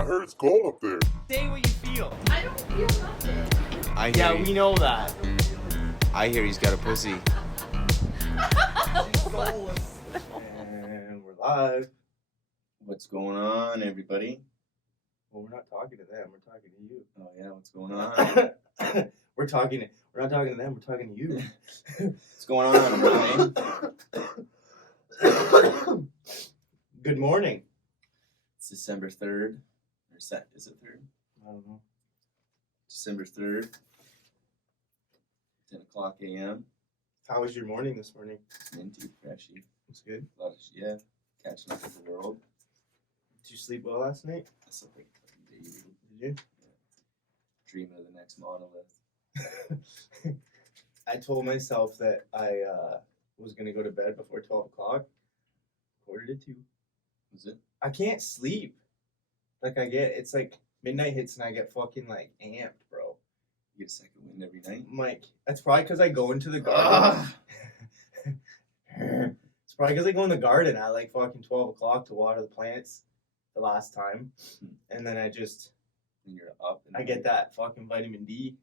I heard it's cold up there. Say what you feel. I don't feel nothing. Yeah, we know that. I hear he's got a pussy. And we're live. What's going on, everybody? Well, we're not talking to them. We're talking to you. Oh yeah, what's going on? We're not talking to them. We're talking to you. What's going on, Ryan? Good morning. It's December 3rd. Or is it 3rd? I don't know. December 3rd. 10 o'clock a.m. How was your morning this morning? Minty, freshy. It's good. A lot of catching up with the world. Did you sleep well last night? That's something daily. Did you? Yeah. Dreaming of the next monolith. I told myself that I was going to go to bed before 12 o'clock. 1:45. Was it? I can't sleep. It's like midnight hits and I get fucking like amped, bro. You get a second wind every night? Mike, that's probably because I go into the garden. It's probably because I go in the garden at like fucking 12 o'clock to water the plants the last time. And then And you're up. And I get that fucking vitamin D.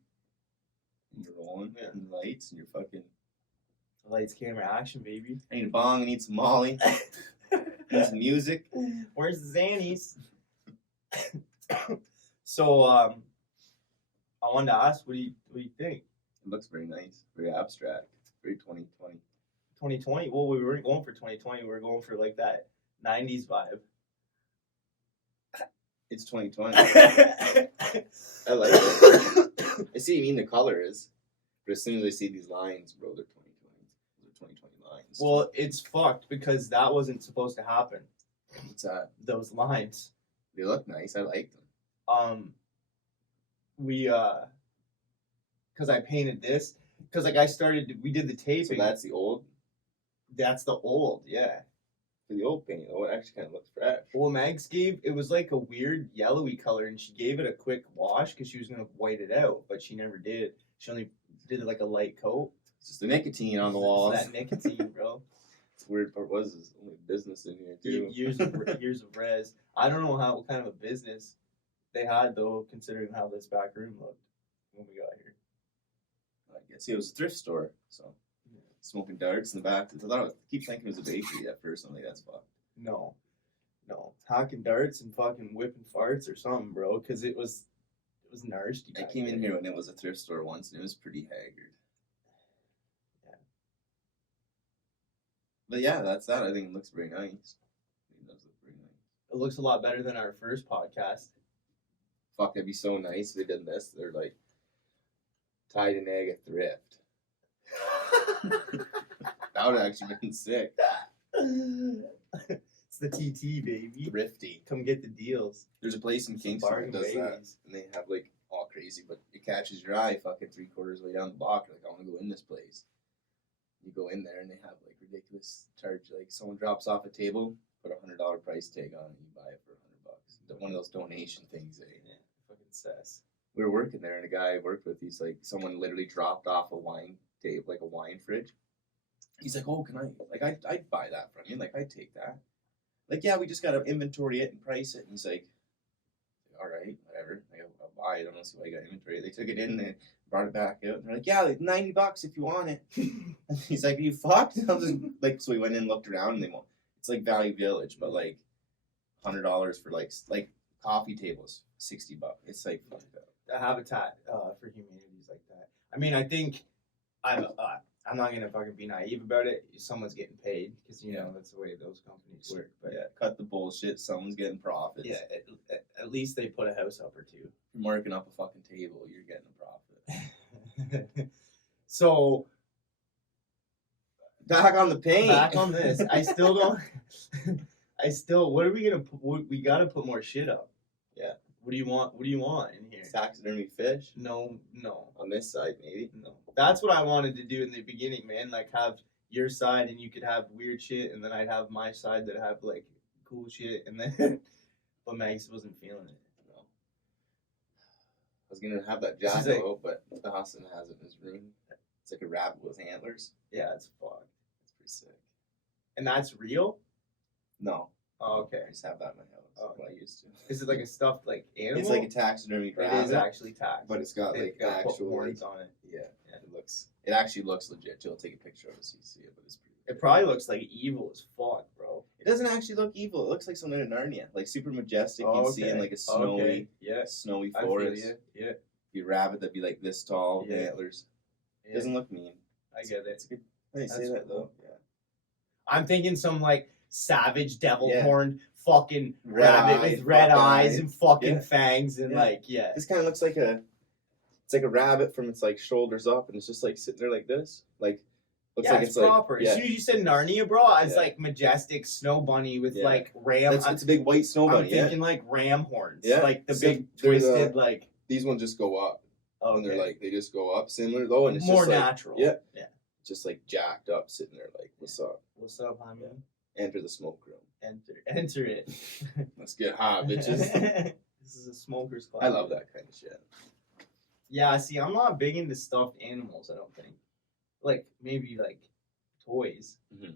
And you're rolling. Yeah. And the lights. And you're fucking... Lights, camera, action, baby. I need a bong. I need some Molly. I need some music. Where's the Xannies? So, I wanted to ask, what do you think? It looks very nice. Very abstract. Very 2020. 2020? Well, we weren't going for 2020. We were going for like that 90s vibe. It's 2020. I like it. I see what you mean the color is. But as soon as I see these lines, bro, they're 2020. They're 2020 lines. Well, it's fucked because that wasn't supposed to happen. What's that? Those lines. They look nice. I like them. Because I painted this. Because like we did the taping. So that's the old? That's the old, yeah. For the old paint, though, it actually kind of looks fresh. Well, Mags it was like a weird yellowy color, and she gave it a quick wash because she was going to white it out, but she never did. She only did like a light coat. It's just the nicotine on the walls. That nicotine, bro. The weird part was there's only business in here, too. Years of res. I don't know what kind of a business they had, though, considering how this back room looked when we got here. I guess it was a thrift store, so... Smoking darts in the back. I keep thinking it was a bakery at first. I'm like, that's fucked. No. Hacking darts and fucking whipping farts or something, bro, because it was nasty. I came in here when it was a thrift store once, and it was pretty haggard. Yeah. But yeah, that's that. I think it looks very nice. It does look very nice. It looks a lot better than our first podcast. Fuck, that'd be so nice if they did this. They're like, tied an egg at thrift. That would have actually been sick. It's the TT, baby. Thrifty. Come get the deals. There's a place in Kingston that does that. And they have like all crazy, but it catches your eye fucking 3/4 way down the block. You're like, I want to go in this place. You go in there and they have like ridiculous charge. Like someone drops off a table, put $100 price tag on it, and you buy it for $100. One of those donation things, eh? Yeah, fucking sass. We were working there, and a guy I worked with, he's like, someone literally dropped off a wine table, like a wine fridge. He's like, oh, can I, like, I'd buy that from you. Like, I'd take that. Like, yeah, we just got to inventory it and price it. And he's like, all right, whatever. I'll buy it. I don't see why you got inventory. They took it in and brought it back out. And they're like, yeah, like $90 if you want it. And he's like, are you fucked? I was just, like, so we went in and looked around, and they won't. It's like Value Village, but like $100 for like coffee tables, $60. It's like fucked up. The habitat for humanity is like that. I mean, I think I'm not gonna fucking be naive about it. Someone's getting paid because you know that's the way those companies work. But yeah, cut the bullshit. Someone's getting profits. Yeah, at least they put a house up or two. If you're marking up a fucking table, you're getting a profit. So back on the paint. Back on this. I still don't. What are we gonna put? We gotta put more shit up. Yeah. What do you want? What do you want in here? Taxidermy fish? No. On this side, maybe? No. That's what I wanted to do in the beginning, man. Like, have your side and you could have weird shit, and then I'd have my side that have, like, cool shit, and then... But Mags wasn't feeling it. No. I was going to have that jackalope, but Dawson has it in his room. It's like a rabbit with antlers. Yeah, it's fucked. It's pretty sick. And that's real? No. Oh, okay. I just have that in my house. Oh, What I used to. Is it like a stuffed like animal? It's like a taxidermy It rabbit. is actually tax. But it's got They like got put actual horns on it. Yeah, it actually looks legit. You'll take a picture of it so you see it, but it's pretty. It probably looks like evil as fuck, bro. It doesn't actually look evil. It looks like something in Narnia, like super majestic. Oh, You'd see in like a snowy, okay. Yeah. snowy I feel forest. you. Yeah. Be a rabbit that'd be like this tall, with Yeah. antlers. Yeah. Doesn't look mean. I get it. It's good. How do you say That's that cool. though? Yeah. I'm thinking some like savage devil Yeah. horned fucking rabbit with Red-eyed, red fucking eyes eyes. and fucking Yeah. fangs and Yeah. like yeah. This kind of looks like it's like a rabbit from its like shoulders up, and it's just like sitting there like this, like looks Yeah, like it's proper. Like, As yeah, soon as you said Narnia, bro, I was Yeah. like majestic snow bunny with Yeah. like ram. it's a big white snow I'm bunny. Yeah, thinking like ram horns. Yeah. Like the So big they're twisted like. these ones just go up, and they're Okay. like they just go up, similar though, and it's more just like, natural. Yeah, Yeah. just like jacked up, sitting there like, what's up? What's up, homie? Enter the smoke room. Enter it. Let's get high, bitches. This is a smoker's club. I love that kind of shit. Yeah, see, I'm not big into stuffed animals. I don't think. Like maybe like toys. Mhm.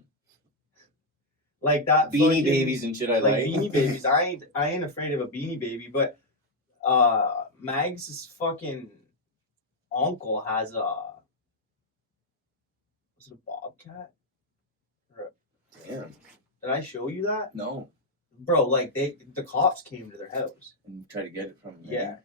Like that Beanie fucking- Babies and shit. I like beanie babies. I ain't afraid of a beanie baby, but Mags' fucking uncle has a was it a bobcat? Damn. Did I show you that? No. Bro, like the cops came to their house. And try to get it from Yeah.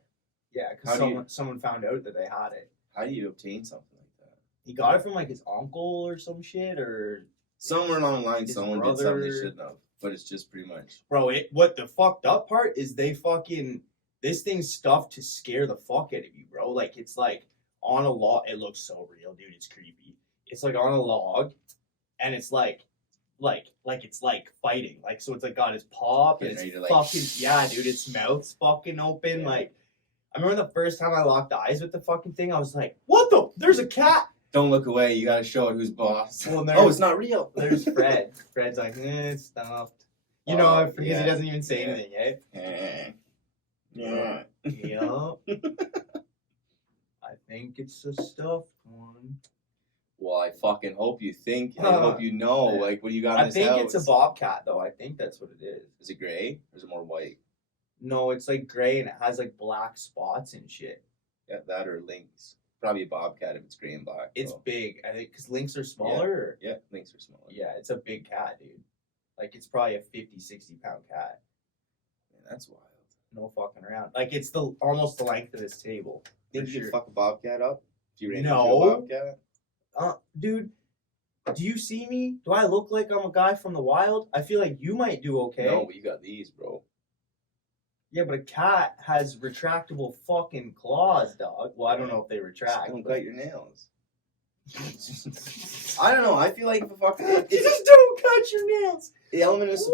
Yeah, How because do you- someone found out that they had it. How do you obtain something like that? He got it from like his uncle or some shit, or Somewhere along the line, His someone did something they brother- shouldn't have. But it's just pretty much. bro. What the fucked up part is they fucking this thing's stuffed to scare the fuck out of you, bro. Like it's like on a log. It looks so real, dude. It's creepy. It's like on a log, and it's like it's like fighting. Like so, it's like got his paw up and Getting it's ready to, like, fucking yeah, dude. Its mouth's fucking open. Yeah. Like I remember the first time I locked eyes with the fucking thing, I was like, what the? There's a cat. Don't look away. You gotta show it who's boss. Well, Oh, it's not real. There's Fred. Fred's like, it's stuffed. You know, Oh, because yeah. he doesn't even say Yeah. anything, eh? Yeah. Yup. I think it's a stuffed one. Well, I fucking hope you think. I hope you know. Yeah. Like, what do you got in I this think house? it's a bobcat, though. I think that's what it is. Is it gray or is it more white? No, it's like gray and it has like black spots and shit. Yeah, that or lynx. Probably a bobcat if it's gray and black. It's though. big. I think because lynx are smaller. Or- Yeah, lynx are smaller. Yeah, it's a big cat, dude. Like it's probably a 50, 60-pound cat. Man, that's wild. No fucking around. Like it's almost the length of this table. Think For you could sure. fuck a bobcat up? If you ran into No. a bobcat? Dude, do you see me? Do I look like I'm a guy from the wild? I feel like you might do okay. No, but you got these, bro. Yeah, but a cat has retractable fucking claws, dog. Well, I don't know if they Just retract. don't but- cut your nails. I don't know. I feel like if a fucking You it's just don't cut your nails. the element of What the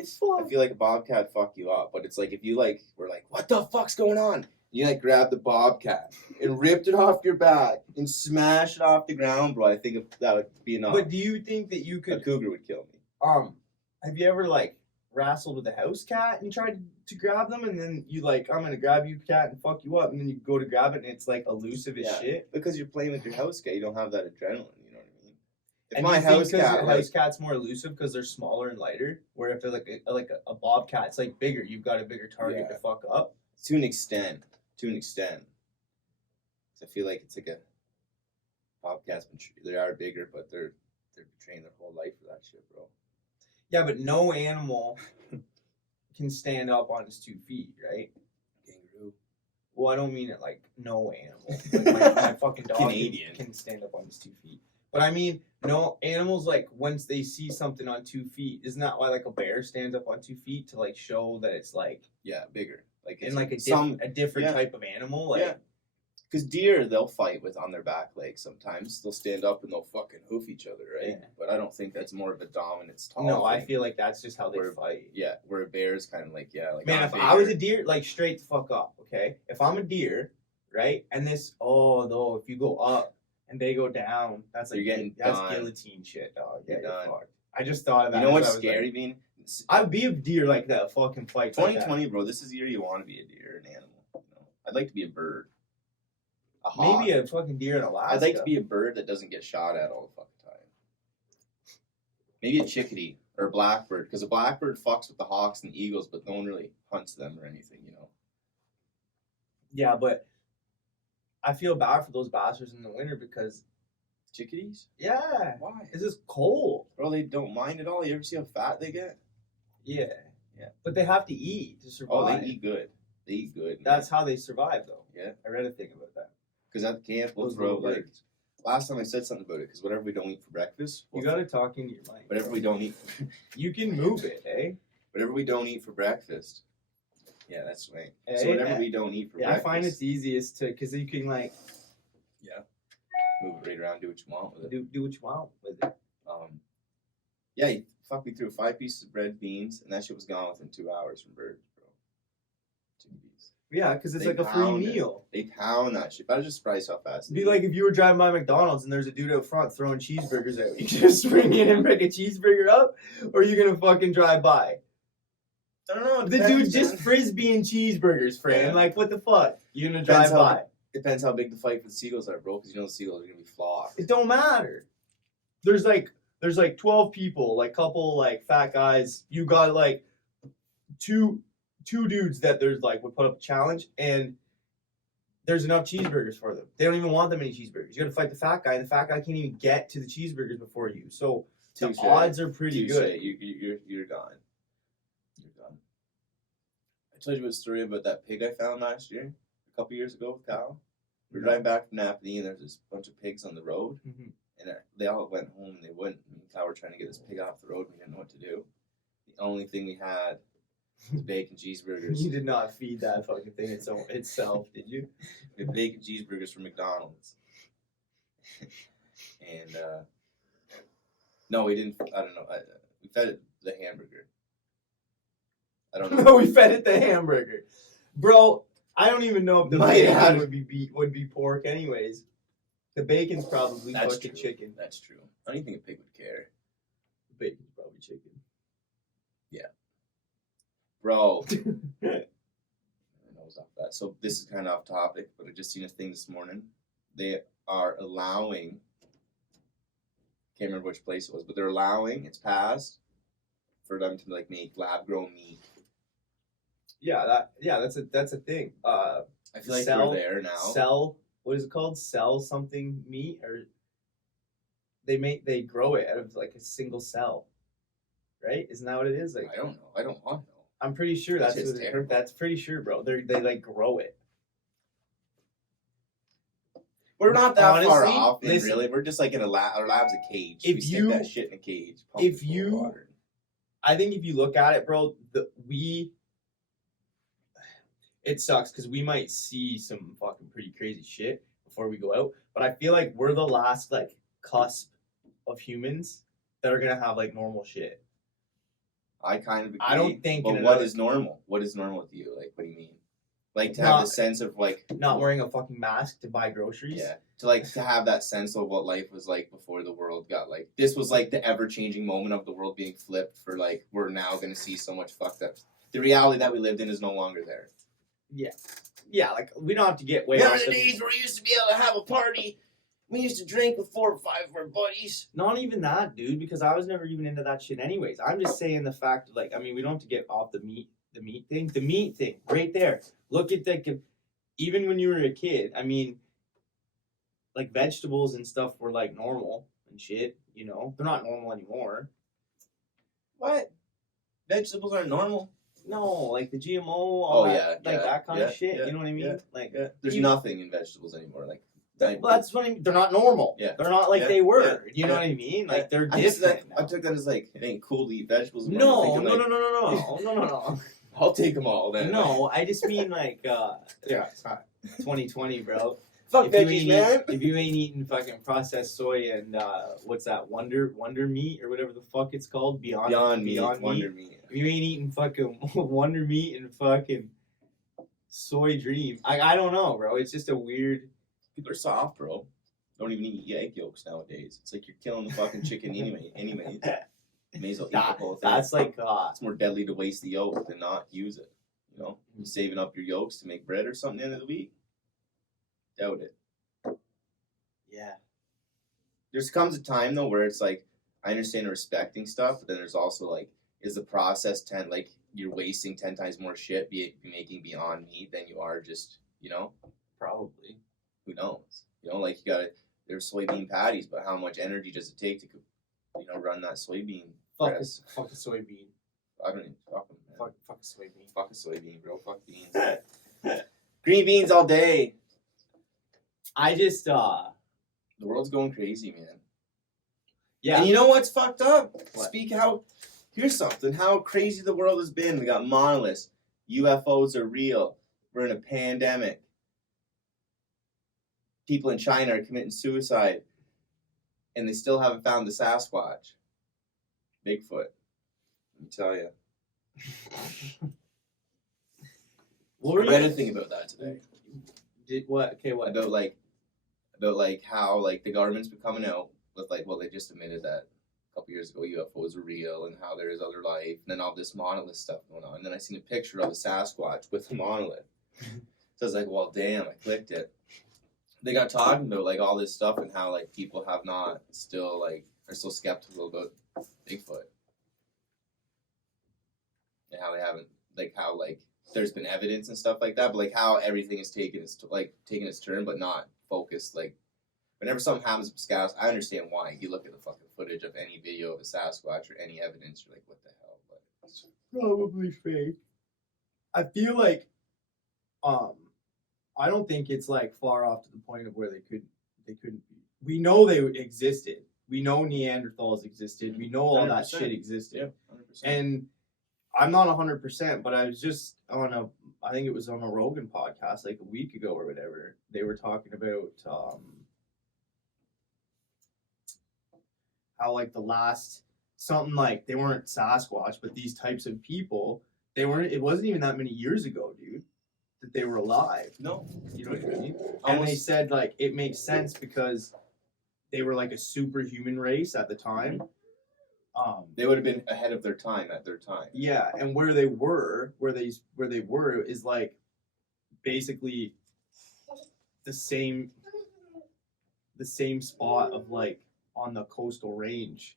surprise. fuck? I feel like a bobcat fuck you up, but it's like if you like were like, what the fuck's going on? You like grab the bobcat and ripped it off your back and smashed it off the ground, bro. I think that would be enough. But do you think that you A could cougar would kill me. have you ever like wrestled with a house cat and tried to grab them and then you like, I'm gonna grab you cat and fuck you up and then you go to grab it and it's like elusive as Yeah. shit? Because you're playing with your house cat, you don't have that adrenaline. You know what I mean? If And my you think house 'cause cat, your like, house cat's more elusive because they're smaller and lighter. Where if they're like a bobcat, it's like bigger. You've got a bigger target Yeah. to fuck up. to an extent. 'Cause I feel like it's like a bobcat's they are bigger, but they're trained their whole life for that shit, bro. Yeah, but no animal can stand up on his 2 feet, right? Kangaroo. Well, I don't mean it like no animal. Like my fucking dog Canadian. can stand up on his 2 feet. But I mean, no animals like once they see something on 2 feet, isn't that why like a bear stands up on 2 feet to like show that it's like Yeah, bigger. Like in like a different yeah. type of animal? Like Yeah. Because deer, they'll fight with on their back legs sometimes. They'll stand up and they'll fucking hoof each other, right? Yeah. But I don't think that's more of a dominance tall no, I thing. feel like that's just how they Where- fight. Yeah, where a bear is kind of like, like Man, I'm if I was a bigger. deer, like straight the fuck up, okay? If I'm a deer, right, and this, oh no, if you go up and they go down, that's like You're getting that's done. guillotine shit, dog. You're Yeah, you're done. fucked. I just thought of that. You know as what's I was scary, Like, Bean? I'd be a deer like that fucking fight. like that. 2020, bro, this is the year you want to be a deer, an animal. You know? I'd like to be a bird. A hawk. Maybe a fucking deer in Alaska. I'd like to be a bird that doesn't get shot at all the fucking time. Maybe a chickadee or a blackbird, because a blackbird fucks with the hawks and eagles, but no one really hunts them or anything, you know. Yeah, but I feel bad for those bastards in the winter because Chickadees? yeah, Why? it's just cold. Bro, they don't mind at all. You ever see how fat they get? Yeah, Yeah. but they have to eat to survive. Oh, they eat good. They eat good. That's how they survive, though. Yeah. I read a thing about that. Because at the camp, we'll Those throw little like birds. last time I said something about it. Because whatever we don't eat for breakfast, You gotta talk into your mic. whatever we don't eat, You can move it, eh? whatever we don't eat for breakfast. Yeah, that's right. So Eh? whatever we don't eat for Yeah, I breakfast, find it's easiest to because you can like move it right around, do what you want with it. do what you want with it. Yeah, we threw 5 pieces of bread, beans, and that shit was gone within 2 hours from birds, bro. Chickadees. Yeah, because it's They like a free pound it. meal. They pound that shit. But I was just surprised how fast. It'd be like if you were driving by McDonald's and there's a dude out front throwing cheeseburgers out. You just swing in and pick a cheeseburger up, or are you gonna fucking drive by? I don't know. The dude's just frisbeeing cheeseburgers, Fran. Yeah. Like, what the fuck? You gonna drive Depends how- by? Depends how big the fight for the seagulls are, bro. Because you know the seagulls are gonna be flocked. It don't matter. There's like 12 people, like couple like fat guys. You got like two dudes that there's like would put up a challenge, and there's enough cheeseburgers for them. They don't even want that many cheeseburgers. You got to fight the fat guy, and the fat guy can't even get to the cheeseburgers before you. So the Touche. odds are pretty Touche. good. You're gone. You're done. I told you a story about that pig I found last year, a couple years ago with Kyle. We were driving back from Napanee, and there's this bunch of pigs on the road, Mhm. and they all went home, and they wouldn't. Me and Kyle were trying to get this pig off the road, and we didn't know what to do. The only thing we had was bacon cheeseburgers. You did not feed that fucking thing itself, did you? We had bacon cheeseburgers from McDonald's. And, no, we didn't. I don't know. We fed it the hamburger. I don't know. We fed it the hamburger, bro. I don't even know if the My bacon God. would be pork, anyways. The bacon's probably That's fucking true. chicken. That's true. I don't even think a pig would care. The bacon's probably chicken. Bro. I was off that. So this is kind of off topic, but I just seen a thing this morning. They are allowing, can't remember which place it was, but they're allowing, it's passed, for them to like make lab grown meat. That's a thing. I feel like Sell- we're there now. Sell, what is it called? Sell something meat, or they grow it out of like a single cell, right? Isn't that what it is? Like, I don't know. I don't want to know. I'm pretty sure That that's shit's what terrible. that's pretty sure, bro. They like grow it. We're not that far Honestly, off, listen, really. We're just like in a lab. Our lab's a cage. If we stick you- that shit in a cage. pump if it full of you- water. I think if you look at it, bro, it sucks because we might see some fucking pretty crazy shit before we go out. But I feel like we're the last like cusp of humans that are gonna have like normal shit. I kind of agree. I don't think But in what another- is normal? What is normal with you? Like, what do you mean? Like to have the sense of like Not wearing a fucking mask to buy groceries. yeah, to have that sense of what life was like before the world got like this was like the ever changing moment of the world being flipped for like we're now gonna see so much fucked up. The reality that we lived in is no longer there. Yeah, like we don't have to get way There off are the the- days where we used to be able to have a party. We used to drink with 4 or 5 of our buddies. Not even that, dude, because I was never even into that shit anyways. I'm just saying the fact, like, I mean, we don't have to get off the meat thing, right there. Look at the, even when you were a kid, I mean, like vegetables and stuff were like normal and shit, you know? They're not normal anymore. What? Vegetables aren't normal. No, like the GMO, all that, that kind of shit, you know what I mean? yeah, Like, Yeah. There's even- nothing in vegetables anymore. Like well, that's what I mean. They're not normal. Yeah. They're not like Yeah. they were. Yeah. You know Yeah. what I mean? Like they're I different. took that as like it ain't cool to eat vegetables. I'm No, thinking, no, like, no. I'll take them all then. No, I just mean like, yeah, it's not 2020, bro. Fuck If you, veggies, ain't man. if you ain't eating fucking processed soy and what's that, Wonder Meat or whatever the fuck it's called, Beyond Meat, Meat. Wonder Meat. If you ain't eating fucking Wonder Meat and fucking Soy Dream, I don't know, bro. It's just a weird. People are soft, bro. Don't even eat egg yolks nowadays. It's like you're killing the fucking chicken anyway. May as well eat the whole thing. That's like It's more deadly to waste the yolk than not use it. You know, you saving up your yolks to make bread or something at the end of the week. Doubt it. yeah. There comes a time though where it's like, I understand respecting stuff, but then there's also like, is the process like you're wasting 10 times more shit making Beyond Meat than you are just, Probably. who knows? Like you gotta, there's soybean patties, but how much energy does it take to, run that soybean press? Fuck a soybean. I don't even fuck them, man. Fuck a soybean. Fuck a soybean, bro. Fuck beans. Green beans all day. I just The world's going crazy, man. yeah. And you know what's fucked up? What? Here's something. How crazy the world has been. We got monoliths. UFOs are real. We're in a pandemic. People in China are committing suicide. And they still haven't found the Sasquatch. Bigfoot. Let me tell you. What were I read a you? thing about that today. Did what? Okay, what? About how like the government's been coming out with like, well, they just admitted that a couple years ago UFOs are real and how there is other life, and then all this monolith stuff going on. And then I seen a picture of a Sasquatch with a monolith. So I was like, well, damn, I clicked it. They got talking about like all this stuff and how like people have not still like are still skeptical about Bigfoot. And how they haven't how there's been evidence and stuff like that, but like how everything is taking its turn, but not focused. Like whenever something happens with Sasquatch, I understand why. You look at the fucking footage of any video of a Sasquatch or any evidence, you're like, what the hell? But It's probably fake. I feel like, I don't think it's like far off to the point of where they couldn't be. We know they existed. We know Neanderthals existed. We know all that 100%. shit existed. Yeah, 100%. And I'm not 100%, but I was just I think it was on a Rogan podcast like a week ago or whatever. They were talking about how like the last something like they weren't Sasquatch, but these types of people, it wasn't even that many years ago, dude, that they were alive. No. You know what I mean? And they said like it makes sense because they were like a superhuman race at the time. They would have been ahead of their time at their time. Yeah, and where they were is like basically the same spot of like on the coastal range,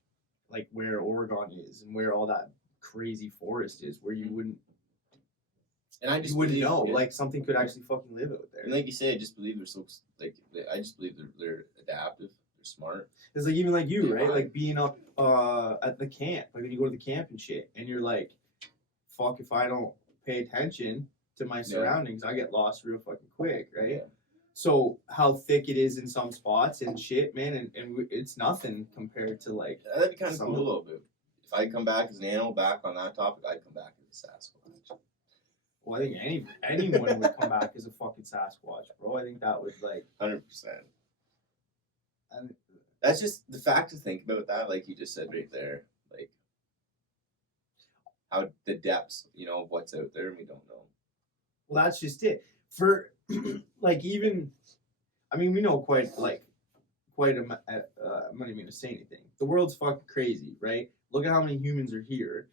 like where Oregon is and where all that crazy forest is, where you wouldn't know, yeah. like something could actually fucking live out there. And like you say, I just believe they're so I just believe they're adaptive. They're smart. It's like even like you, Yeah. right? Like being up at the camp, like when you go to the camp and shit, and you're like, fuck, if I don't pay attention to my surroundings, I get lost real fucking quick, right? Yeah. So how thick it is in some spots and shit, man, and it's nothing compared to like. That'd be kind of some cool of- a little bit. If I come back as an animal, back on that topic, I'd come back as a Sasquatch. Well, I think anyone would come back as a fucking Sasquatch, bro. I think that would like. 100%. And That's just the fact to think about that, like you just said right there, like how the depths, of what's out there, and we don't know. well, that's just it. For like even, I mean, we know quite a. I'm not even gonna say anything. The world's fucking crazy, right? Look at how many humans are here.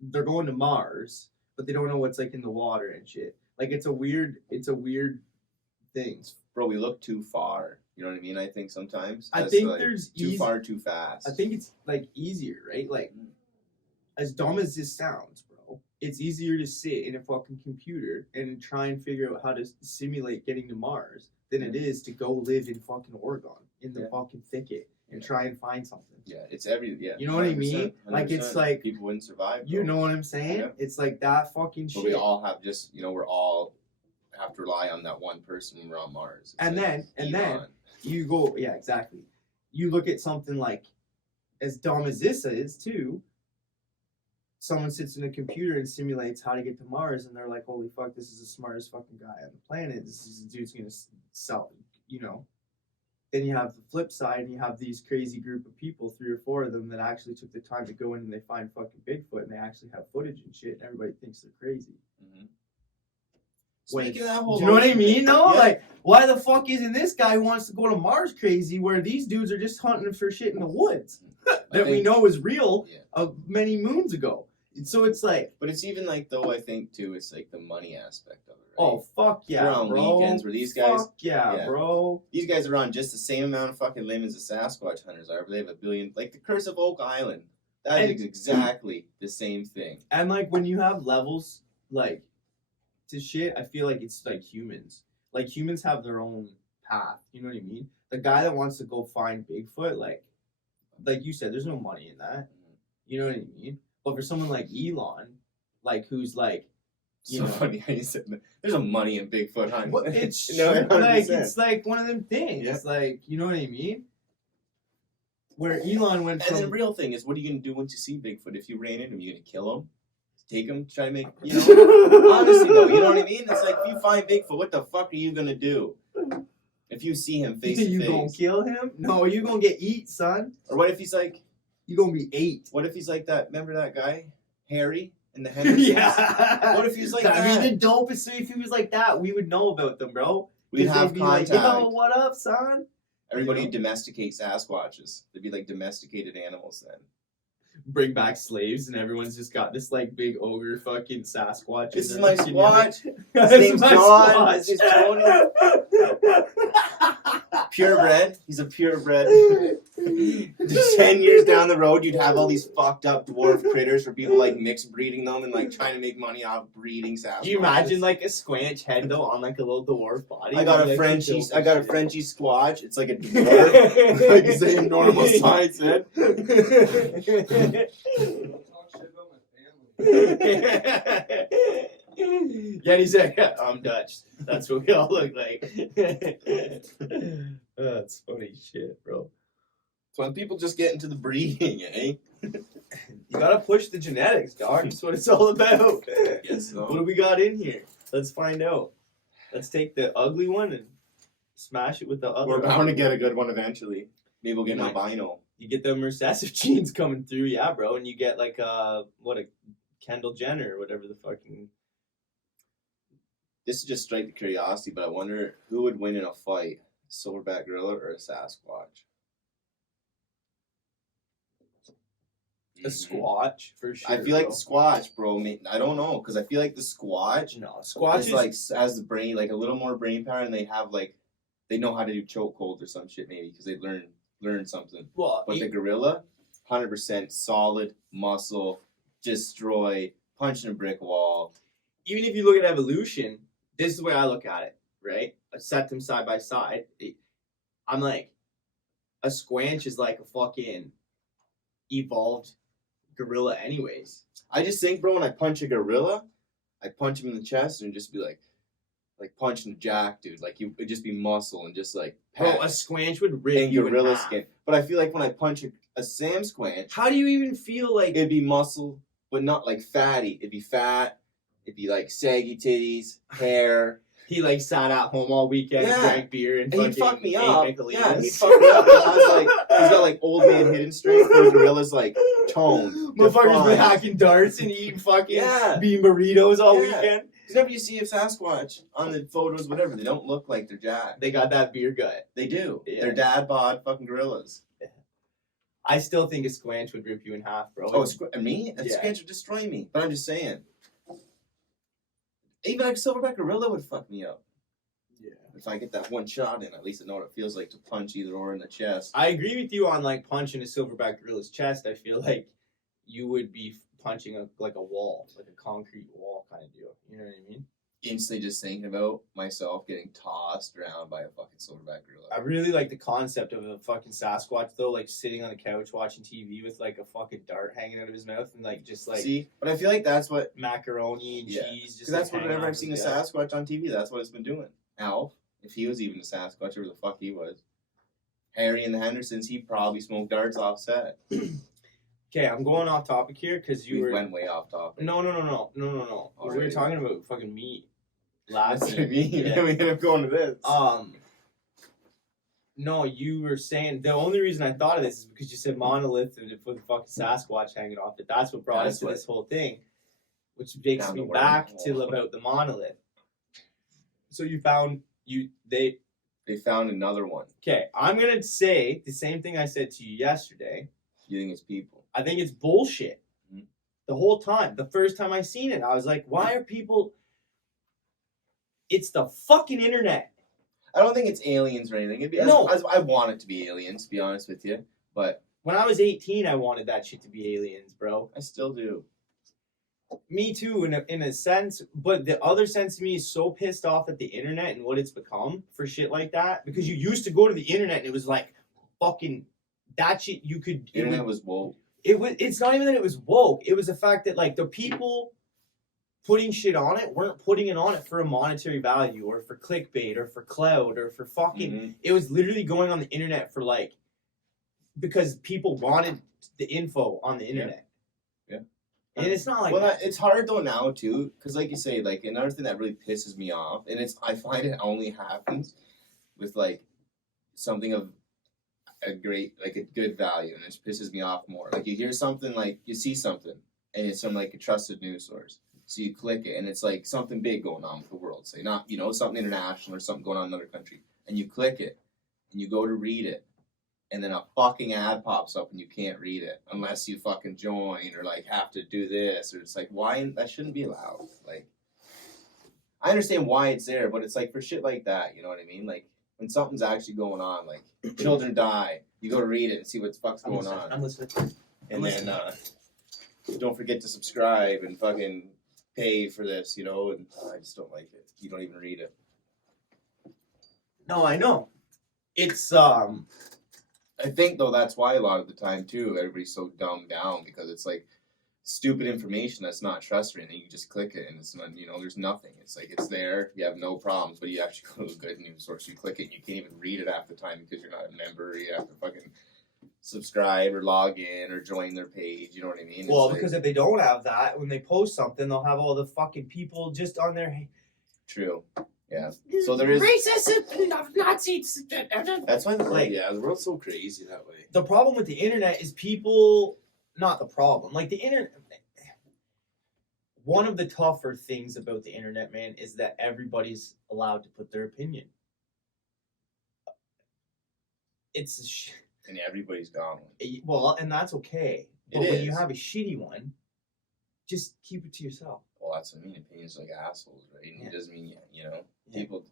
They're going to Mars, but they don't know what's like in the water and shit. Like it's a weird thing. Bro, we look too far. You know what I mean? I think sometimes. I That's, think like, there's too far, too fast. I think it's like easier, right? Like as dumb as this sounds, bro, it's easier to sit in a fucking computer and try and figure out how to simulate getting to Mars than it is to go live in fucking Oregon in the fucking thicket and try and find something. Yeah, it's You know what I mean? 100%. Like it's like people wouldn't survive. you bro. know what I'm saying? Yeah. It's like that fucking But shit. we all have just, we're all have to rely on that one person when we're on Mars. It's And like then Elon. you go, yeah, exactly. You look at something like as dumb as this is too. Someone sits in a computer and simulates how to get to Mars, and they're like, "Holy fuck, this is the smartest fucking guy on the planet. This is a dude's gonna sell." Then you have the flip side, and you have these crazy group of people, 3 or 4 of them, that actually took the time to go in and they find fucking Bigfoot, and they actually have footage and shit, and everybody thinks they're crazy. Mm-hmm. When Speaking it's- of that whole do you know what I mean? No, Yeah. like why the fuck isn't this guy who wants to go to Mars crazy, where these dudes are just hunting for shit in the woods that we know is real Yeah. many moons ago? So it's like, But it's even like, though, I think, too, it's like the money aspect of it, Oh fuck yeah, They're on bro. weekends where these guys. Fuck yeah, bro. These guys are on just the same amount of fucking limb as the Sasquatch hunters are, but they have a billion. Like the Curse of Oak Island. That is exactly the same thing. And like when you have levels like to shit, I feel like it's like humans. Like humans have their own path. You know what I mean? The guy that wants to go find Bigfoot, like you said, there's no money in that. You know what I mean? But for someone like Elon, like who's like, you know, funny how you said that. There's a money in Bigfoot hunting. Well, it's No, true, 100%. like it's like one of them things. Yeah. Like you know what I mean? Where Elon went And from the real thing is, what are you gonna do once you see Bigfoot? If you ran into him, you gonna kill him? Take him? Try to make honestly though, you know what I mean? It's like if you find Bigfoot, what the fuck are you gonna do? If you see him face to you face, gonna kill him? No, you gonna get eat, son. or what if he's like, You gonna be ate. what if he's like that? Remember that guy, Harry, in the Hendersons? Yeah. What if he's like I that? mean, the dopest thing if he was like that, we would know about them, bro. We'd 'Cause have they'd be contact. like, yo, what up, son? Everybody You would domesticate Sasquatches. They'd be like domesticated animals then. Bring back slaves, and everyone's just got this like big ogre fucking Sasquatch. This in is their my fucking Squatch. yard. His name's my John. Squatch. His name's Purebred. He's a purebred. 10 years down the road, you'd have all these fucked up dwarf critters for people like mixed breeding them and like trying to make money off breeding Sasquatches. Do you imagine like a squanch head though on like a little dwarf body? I got a Like, Frenchie. the I got a dopest Frenchie Squatch. It's like a dwarf, like the same normal size head. Yeah, he said, I'm Dutch. That's what we all look like. That's funny shit, bro. So when people just get into the breeding, eh? You gotta push the genetics, dog. That's what it's all about. Yes, so. What do we got in here? Let's find out. Let's take the ugly one and smash it with the other We're one. bound to get a good one eventually. Maybe we'll get an Nice. albino. You get them recessive genes coming through, yeah, bro, and you get like a Kendall Jenner or whatever the fucking. This is just straight to curiosity, but I wonder who would win in a fight, a silverback gorilla or a Sasquatch? A Squatch for sure. I feel like bro. the Squatch, bro. I don't know, because I feel like the Squatch No, Squatch is like has the brain, like a little more brain power, and they have like they know how to do chokeholds or some shit maybe because they learn something. well, But the gorilla, 100% solid muscle, destroy, punching a brick wall. even if you look at evolution, this is the way I look at it, right? I set them side by side. I'm like, a squanch is like a fucking evolved gorilla anyways. I just think, bro, when I punch a gorilla, I punch him in the chest and just be like punching a jack, dude. Like it'd just be muscle and just like Bro, pat a squanch would rip and you in gorilla half. skin. But I feel like when I punch a Sam squanch, How do you even feel like it'd be muscle, but not like fatty. It'd be fat. It'd be like saggy titties, hair. he like sat at home all weekend, Yeah. drank beer, and And he'd fucking fuck me ate up. Michelinas? Yeah, he'd fuck me up. He's got like old man hidden strength, where the gorilla's like toned. Motherfuckers been defined. hacking darts and eating fucking Yeah. bean burritos all Yeah. weekend. Because whenever you see a Sasquatch on the photos, whatever, they don't look like they're jacked. They got that beer gut. They do. Yeah. They're dad bod fucking gorillas. I still think a squanch would rip you in half, bro. Oh, me? A Yeah. squanch would destroy me. But I'm just saying. Even a silverback gorilla would fuck me up. Yeah. If I get that one shot in, at least I know what it feels like to punch either or in the chest. I agree with you on like punching a silverback gorilla's chest. I feel like you would be punching a wall, like a concrete wall kind of deal. You know what I mean? Instantly just thinking about myself getting tossed around by a fucking silverback gorilla. I really like the concept of a fucking Sasquatch though, like sitting on the couch watching TV with like a fucking dart hanging out of his mouth and like just like See? But I feel like that's what... macaroni and Yeah. cheese. Just Because that's like, what hanging whenever off I've seen a his gut. Sasquatch on TV, that's what it's been doing. Alf, if he was even a Sasquatch, whoever the fuck he was. Harry and the Hendersons, he probably smoked darts off set. Okay, I'm going off topic here because you We were. went way off topic. No. We were Already. talking about fucking meat That's last what I mean. Yeah. We ended up going to this. No, you were saying the only reason I thought of this is because you said monolith and it put fucking Sasquatch hanging off it. That's what brought us That's to what- this whole thing, which takes Down me the back to wormhole. about the monolith. So you found they. They found another one. Okay, I'm gonna say the same thing I said to you yesterday. You think it's people? I think it's bullshit. Mhm. The whole time. The first time I seen it, I was like, why are people It's the fucking internet. I don't think it's aliens or anything. It'd be, No. as I want it to be aliens, to be honest with you. But When I was 18, I wanted that shit to be aliens, bro. I still do. Me too, in a sense. But the other sense to me is so pissed off at the internet and what it's become for shit like that. Because you used to go to the internet and it was like fucking that shit you could. Internet was woke. It's not even that it was woke. It was the fact that like the people putting shit on it weren't putting it on it for a monetary value or for clickbait or for clout or for fucking. Mm-hmm. It was literally going on the internet for like because people wanted the info on the internet. Yeah. And it's not like Well, it's hard though now too, because like you say, like another thing that really pisses me off, and I find it only happens with like something of a good value, and it just pisses me off more. Like you hear something, like you see something, and it's from like a trusted news source, so you click it, and it's like something big going on with the world, say not something international or something going on in another country, and you click it, and you go to read it. And then a fucking ad pops up and you can't read it unless you fucking join or like have to do this or it's like why that shouldn't be allowed. Like I understand why it's there, but it's like for shit like that, you know what I mean? Like when something's actually going on, like children die, you go to read it and see what the fuck's going on. I'm listening. And then don't forget to subscribe and fucking pay for this, and I just don't like it. You don't even read it. No, I know. It's I think though that's why a lot of the time too everybody's so dumbed down because it's like stupid information that's not trustworthy and you just click it and it's not there's nothing. It's like it's there, you have no problems, but you actually go to a good news source, you click it and you can't even read it half the time because you're not a member. You have to fucking subscribe or log in or join their page. You know what I mean? Well, because if they don't have that, when they post something, they'll have all the fucking people just on their. True. Yeah. So there is racist Nazis. That's why the world's so crazy that way. The problem with the internet is people. Not the problem. Like the internet. One of the tougher things about the internet, man, is that everybody's allowed to put their opinion. It's and everybody's gone. Well, and that's okay. But when you have a shitty one, just keep it to yourself. Well, that's what I mean. Opinions like assholes, right? And it doesn't mean people.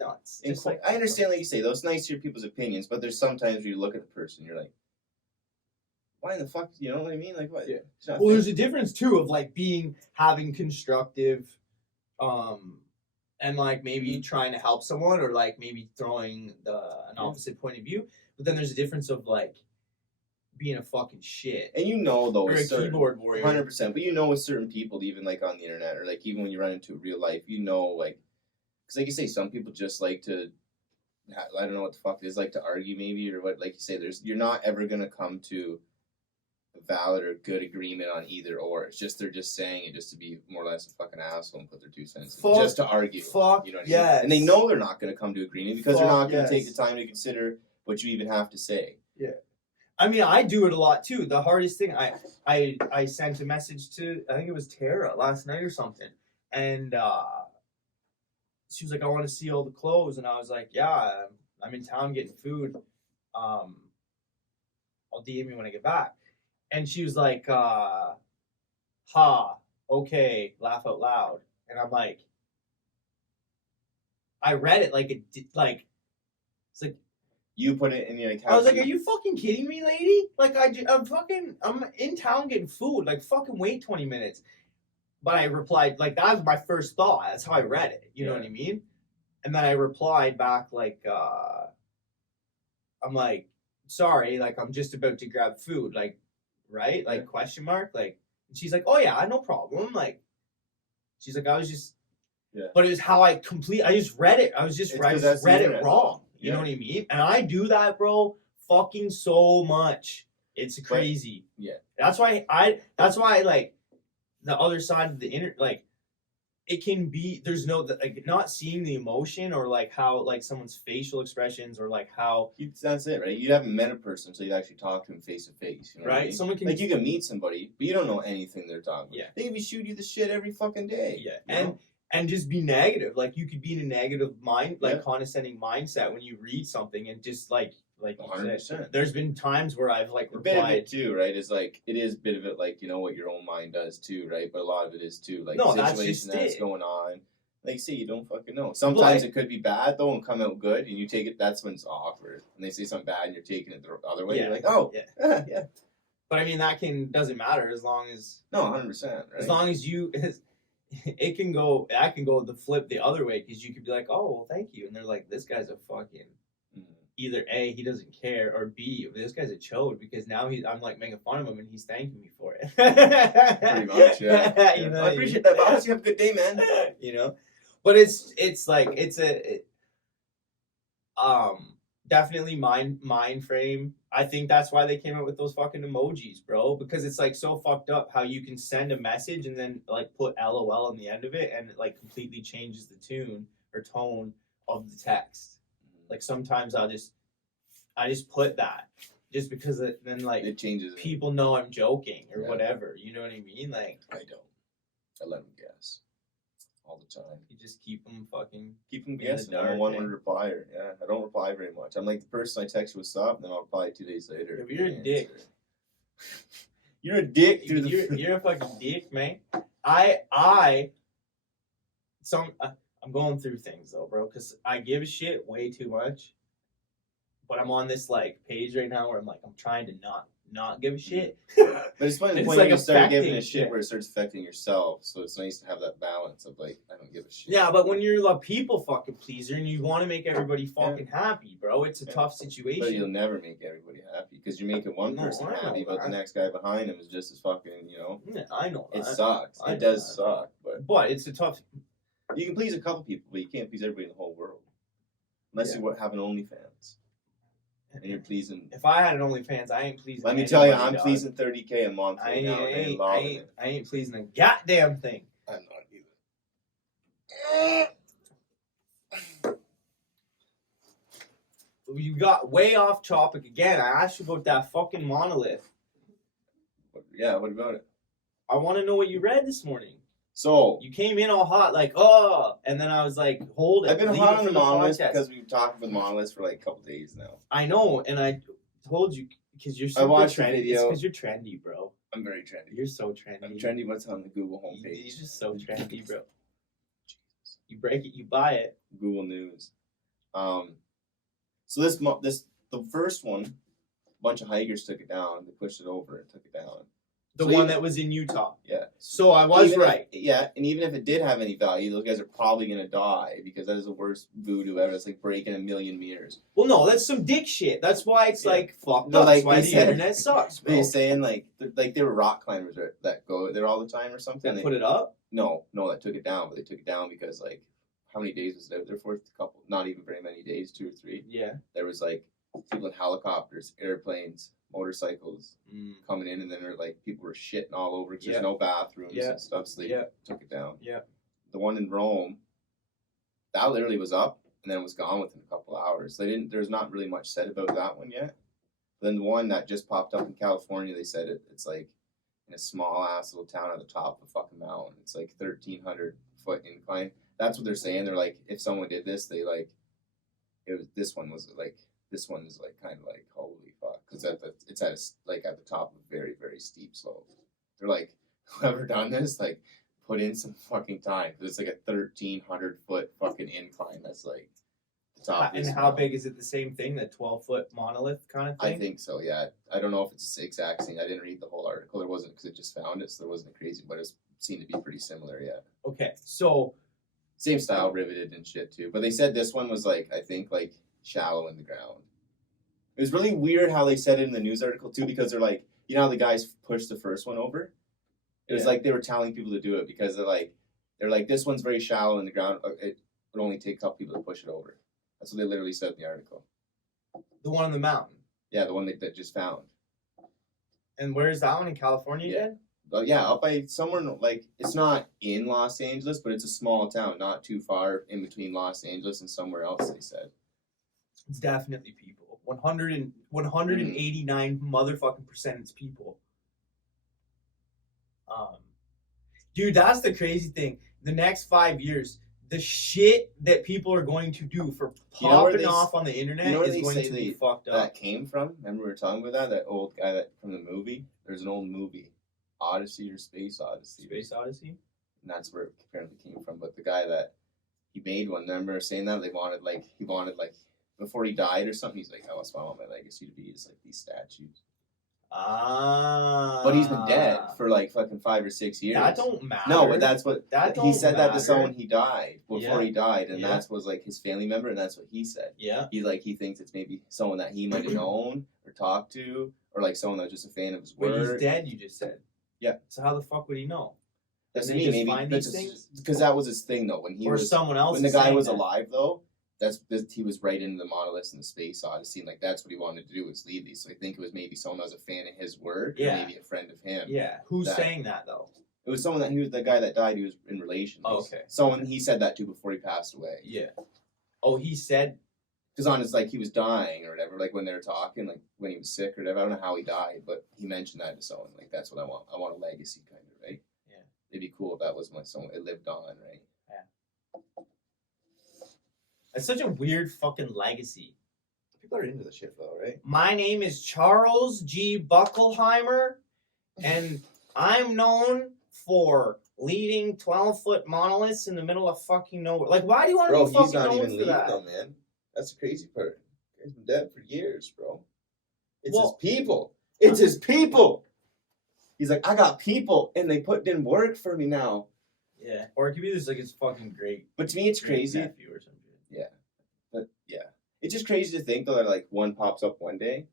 No, it's just like I understand, like you say, though, it's nice to hear people's opinions, but there's sometimes where you look at the person, you're like, why in the fuck? You know what I mean? Like what? Yeah. Well, there's a difference too of like having constructive, and like maybe trying to help someone or like maybe throwing an opposite point of view. But then there's a difference of like being a fucking shit. And though, or a keyboard warrior. 100%. But with certain people, even like on the internet or like even when you run into real life, like, because like you say, some people just like to, I don't know what the fuck it is, like to argue maybe or what, like you say, you're not ever going to come to a valid or good agreement on either or. It's just, they're just saying it just to be more or less a fucking asshole and put their 2 cents in, just to argue. Fuck, you know what I mean? And they know they're not going to come to agreement because they're not going to take the time to consider what you even have to say. Yeah. I mean, I do it a lot too. The hardest thing, I sent a message to, I think it was Tara last night or something. And she was like, I want to see all the clothes. And I was like, yeah, I'm in town getting food. I'll DM you when I get back. And she was like, okay, laugh out loud. And I'm like, I read it it's like, you put it in your I was like, are you fucking kidding me, lady? Like, I'm in town getting food. Like, fucking wait 20 minutes. But I replied, like, that was my first thought. That's how I read it. You know what I mean? And then I replied back, like, I'm like, sorry, like, I'm just about to grab food. Like, right? Like, question mark? Like, and she's like, oh, yeah, no problem. Like, she's like, I was just, but it was how I just read it. I just read it wrong. You know what I mean? And I do that, bro, fucking so much. It's crazy. That's why like the other side of the internet, like it can be, there's no, like not seeing the emotion or like how like someone's facial expressions or like how. That's it, right? You haven't met a person until you actually talk to them face to face. You know right? I mean? Someone can. Like you can meet somebody, but you don't know anything they're talking about. Yeah. They can be shooting you the shit every fucking day. Yeah. And just be negative. Like you could be in a negative condescending mindset when you read something and just like 100%. There's been times where I've like replied. A bit of it too, right? Is like it is a bit of it like what your own mind does too, right? But a lot of it is too like the situation that's going on. Like, see, you don't fucking know. Sometimes But- it could be bad though and come out good, and you take it. That's when it's awkward. And they say something bad, and you're taking it the other way. Yeah, You're like, oh, yeah. yeah. But I mean, doesn't matter as long as No, 100%. Right? as long as you it can go. I can go the flip the other way because you could be like, oh well, thank you, and they're like, this guy's a fucking. Either A, he doesn't care, or B, this guy's a chode because now I'm like making fun of him and he's thanking me for it. Pretty much, yeah. You know, I appreciate that, boss. You have a good day, man. You know, but it's like definitely mind frame. I think that's why they came out with those fucking emojis, bro, because it's like so fucked up how you can send a message and then like put LOL on the end of it and it like completely changes the tune or tone of the text. Like sometimes I just put that just because then like it changes. People know I'm joking or whatever. You know what I mean? Like I don't. I let them guess all the time. You just keep them guessing. I'm a one-word replier. Yeah, I don't reply very much. I'm like the person I text what's up, and then I'll reply 2 days later. If you're a dick. You're a dick through You're a fucking dick, man. I'm going through things though, bro, because I give a shit way too much. But I'm on this like page right now where I'm trying to not give a shit. But it's funny the point like you start giving a shit shit where it starts affecting yourself. So it's nice to have that balance of like, I don't give a shit. Yeah, but when you're a people fucking pleaser and you want to make everybody fucking happy, bro, it's a tough situation. But you'll never make everybody happy because you're making one person happy, but the next guy behind him is just as fucking, Yeah, I know that. It sucks. It does suck, but it's a tough. You can please a couple people, but you can't please everybody in the whole world. Unless you have an OnlyFans. And you're pleasing. If I had an OnlyFans, I ain't pleasing. Let me tell you, I'm pleasing $30K a month right now. I ain't pleasing a goddamn thing. I'm not either. You got way off topic again. I asked you about that fucking monolith. Yeah, what about it? I want to know what you read this morning. So you came in all hot, like, oh, and then I was like, hold it. I've been hot on the monolith because we've talked with monoliths for like a couple days now. I know, and I told you because you're super trendy. It's because you're trendy, bro. I'm very trendy. You're so trendy. I'm trendy. What's on the Google homepage? You're just so trendy, bro. You break it, you buy it. Google News. So the first one, a bunch of hikers took it down. They pushed it over and took it down. The one that was in Utah. Yeah. So I was right. And even if it did have any value, those guys are probably going to die because that is the worst voodoo ever. It's like breaking 1 million mirrors. Well, no, that's some dick shit. That's why it's like fucked up. That's why the internet sucks, bro. They're saying like they were rock climbers that go there all the time or something. They put it up? No, that took it down. But they took it down because like how many days was it out there for? A couple, not even very many days, 2 or 3. Yeah. There was like people in helicopters, airplanes, motorcycles coming in, and then people were shitting all over because there's no bathrooms and stuff, so they took it down. Yeah. The one in Rome, that literally was up and then it was gone within a couple hours. There's not really much said about that one yet. Then the one that just popped up in California, they said it's like in a small ass little town at the top of a fucking mountain. It's like 1,300 foot incline. That's what they're saying. They're like, if someone did this, this one is like kind of like holy fuck, because it's at the top of a very, very steep slope. They're like, whoever done this, like, put in some fucking time, because it's like a 1,300 foot fucking incline. That's like the top. And how big is it? The same thing, the 12-foot monolith kind of thing. I think so. Yeah, I don't know if it's the exact thing. I didn't read the whole article. There wasn't, because it just found it, so there wasn't crazy, but it seemed to be pretty similar. Yeah. Okay, so same style, riveted and shit too. But they said this one was like, I think like shallow in the ground. It was really weird how they said it in the news article too, because they're like, you know how the guys pushed the first one over? It was like they were telling people to do it because they're like, this one's very shallow in the ground. It would only take a couple people to push it over. That's what they literally said in the article. The one on the mountain. Yeah, the one that just found. And where is that one, in California again? Yeah, up by somewhere like, it's not in Los Angeles, but it's a small town, not too far in between Los Angeles and somewhere else, they said. It's definitely people. 189 motherfucking percent it's people. Dude, that's the crazy thing. The next 5 years, the shit that people are going to do for popping off on the internet is going to be fucked up. That came from? Remember we were talking about that old guy that from the movie? There's an old movie, Odyssey or Space Odyssey. Space Odyssey? And that's where it apparently came from. But the guy that he made one. Remember saying that he wanted like before he died or something. He's like, "Oh, I want my legacy to be is like these statues." Ah. But he's been dead for like fucking 5 or 6 years. That don't matter. No, but that's what he said that to someone he died before he died, and that was like his family member, and that's what he said. Yeah. He thinks it's maybe someone that he might have known or talked to, or like someone that was just a fan of his work. But he's dead. You just said. Yeah. So how the fuck would he know? That's and me. just maybe find these things? Because that was his thing though. When he or was someone else. when the guy was alive though. He was right into the monoliths and the space odyssey, and like that's what he wanted to do was lead these. So I think it was maybe someone that was a fan of his work, or maybe a friend of him. Yeah, who's saying that though? It was someone he was the guy that died. He was in relations. Oh, okay. Someone he said that to before he passed away. Yeah. Oh, he said. Because on his like he was dying or whatever, like when they were talking, like when he was sick or whatever. I don't know how he died, but he mentioned that to someone. Like that's what I want. I want a legacy, kind of, right? Yeah. It'd be cool if that was when someone it lived on, right? It's such a weird fucking legacy. People are into the shit though, right? My name is Charles G. Buckelheimer, and I'm known for leading 12-foot monoliths in the middle of fucking nowhere. Like, why do you want to be fucking known for that? Bro, he's not even leading them, man. That's the crazy part. He's been dead for years, bro. It's his people. It's his people. He's like, I got people, and they put in work for me now. Yeah. Or it could be just like it's fucking great. But to me, it's crazy. Nephew or something. Yeah. But yeah. It's just crazy to think though that like one pops up one day,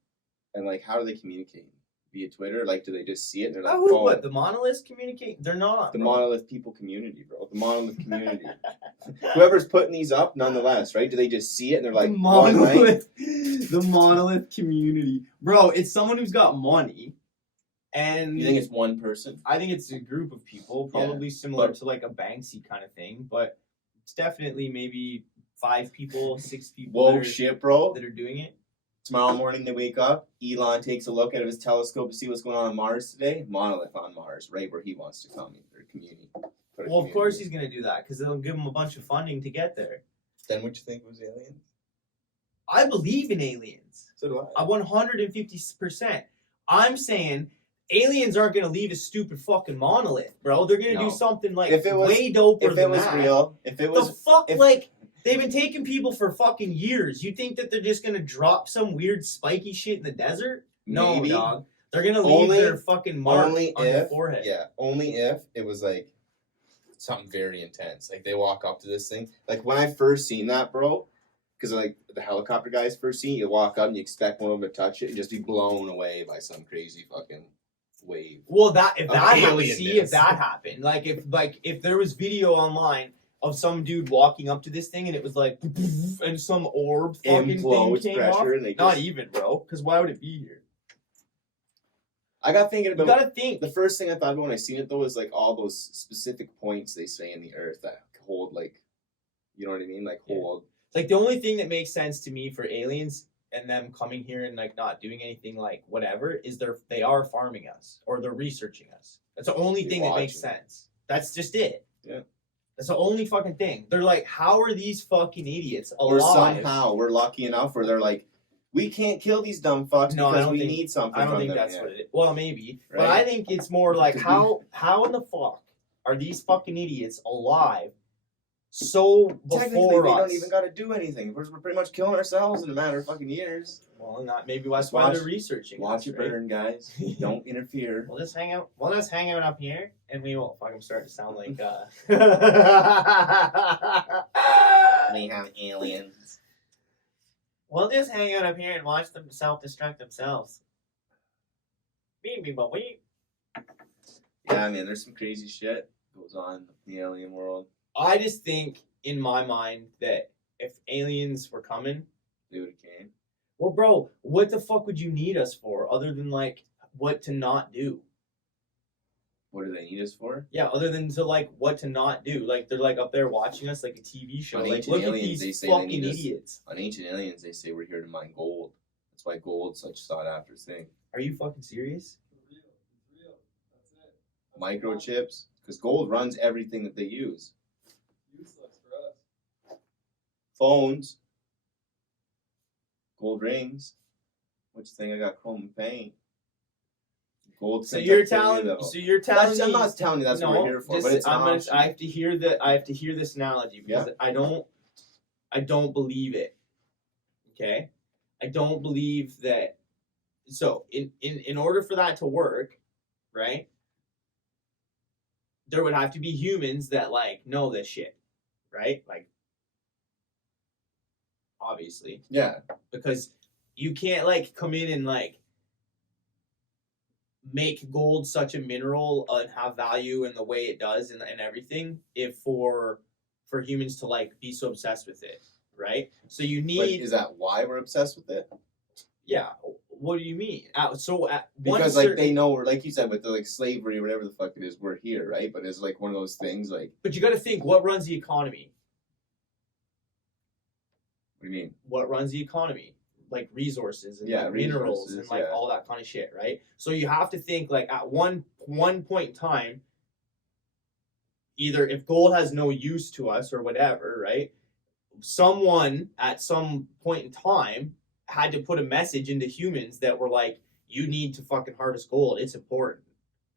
and like how do they communicate via Twitter? Like, do they just see it and they're like, "Oh, what the monoliths communicate? They're not the monolith people community, bro. The monolith community. Whoever's putting these up, nonetheless, right? Do they just see it and they're like, the monolith community, bro? It's someone who's got money, and you think it's one person? I think it's a group of people, probably similar to like a Banksy kind of thing, but it's definitely maybe 5 people, 6 people. Whoa, shit, bro! That are doing it. Tomorrow morning they wake up, Elon takes a look out of his telescope to see what's going on Mars today. Monolith on Mars, right where he wants to come in their community. Well, of course he's going to do that because they'll give him a bunch of funding to get there. Then what you think was aliens? I believe in aliens. So do I. 150%. I'm saying aliens aren't going to leave a stupid fucking monolith, bro. They're going to do something like way doper than that. If it was real, if it was... The fuck, like... They've been taking people for fucking years. You think that they're just gonna drop some weird spiky shit in the desert? Maybe. No, dog. They're gonna leave their fucking mark on their forehead. Yeah, only if it was like something very intense. Like they walk up to this thing. Like when I first seen that, bro, because like the helicopter guys first seen, you walk up and you expect one of them to touch it and just be blown away by some crazy fucking wave. Well, if that happened, like if there was video online of some dude walking up to this thing and it was like, and some orb fucking thing came off. Not even, bro, because why would it be here? I got thinking about. You gotta think. The first thing I thought about when I seen it though was like all those specific points they say in the earth that hold like, you know what I mean? Like hold. Like the only thing that makes sense to me for aliens and them coming here and like not doing anything like whatever is they are farming us or they're researching us. That's the only thing that makes sense. That's just it. Yeah. That's the only fucking thing. They're like, how are these fucking idiots alive? Or somehow we're lucky enough where they're like, we can't kill these dumb fucks because we need something. I don't think that's what it is. Well, maybe. Right? But I think it's more like, how in the fuck are these fucking idiots alive so before Technically, we don't even got to do anything. We're pretty much killing ourselves in a matter of fucking years. Well, maybe that's why they're researching. Watch it burn, guys. Don't interfere. We'll just hang out. We'll just hang out up here, and we won't fucking start to sound like. We have aliens. We'll just hang out up here and watch them self-destruct themselves. Maybe, but we. Yeah, I mean, there's some crazy shit goes on in the alien world. I just think, in my mind, that if aliens were coming, they would have came. Well, bro, what the fuck would you need us for, other than like what to not do? What do they need us for? Yeah, other than to like what to not do. Like they're like up there watching us like a TV show. Like look at these fucking idiots. On Ancient Aliens, they say we're here to mine gold. That's why gold's such a sought after thing. Are you fucking serious? It's real. That's it. Microchips, because gold runs everything that they use. Useless for us. Phones. Gold rings. Which thing I got chrome and paint. Gold. So you're conductivity, telling though. so you're telling That's, me I'm not telling you that's what we're here for, but it's an option. I have to hear this analogy because I don't believe it. Okay? I don't believe that. So in order for that to work, right? There would have to be humans that like know this shit, right? Like obviously. Yeah. Because you can't like come in and like make gold such a mineral and have value in the way it does and everything if for humans to like be so obsessed with it, right? So you But need is that why we're obsessed with it? yeah. What do you mean? Because like they know, or like you said, with the like slavery or whatever the fuck it is, we're here, right? But it's like one of those things, like. But you got to think, what runs the economy? What do you mean? What runs the economy? Like resources and Yeah, like minerals resources, and like yeah. all that kind of shit, right? So you have to think like at one point in time, either if gold has no use to us or whatever, right? Someone at some point in time had to put a message into humans that were like, you need to fucking harvest gold. It's important.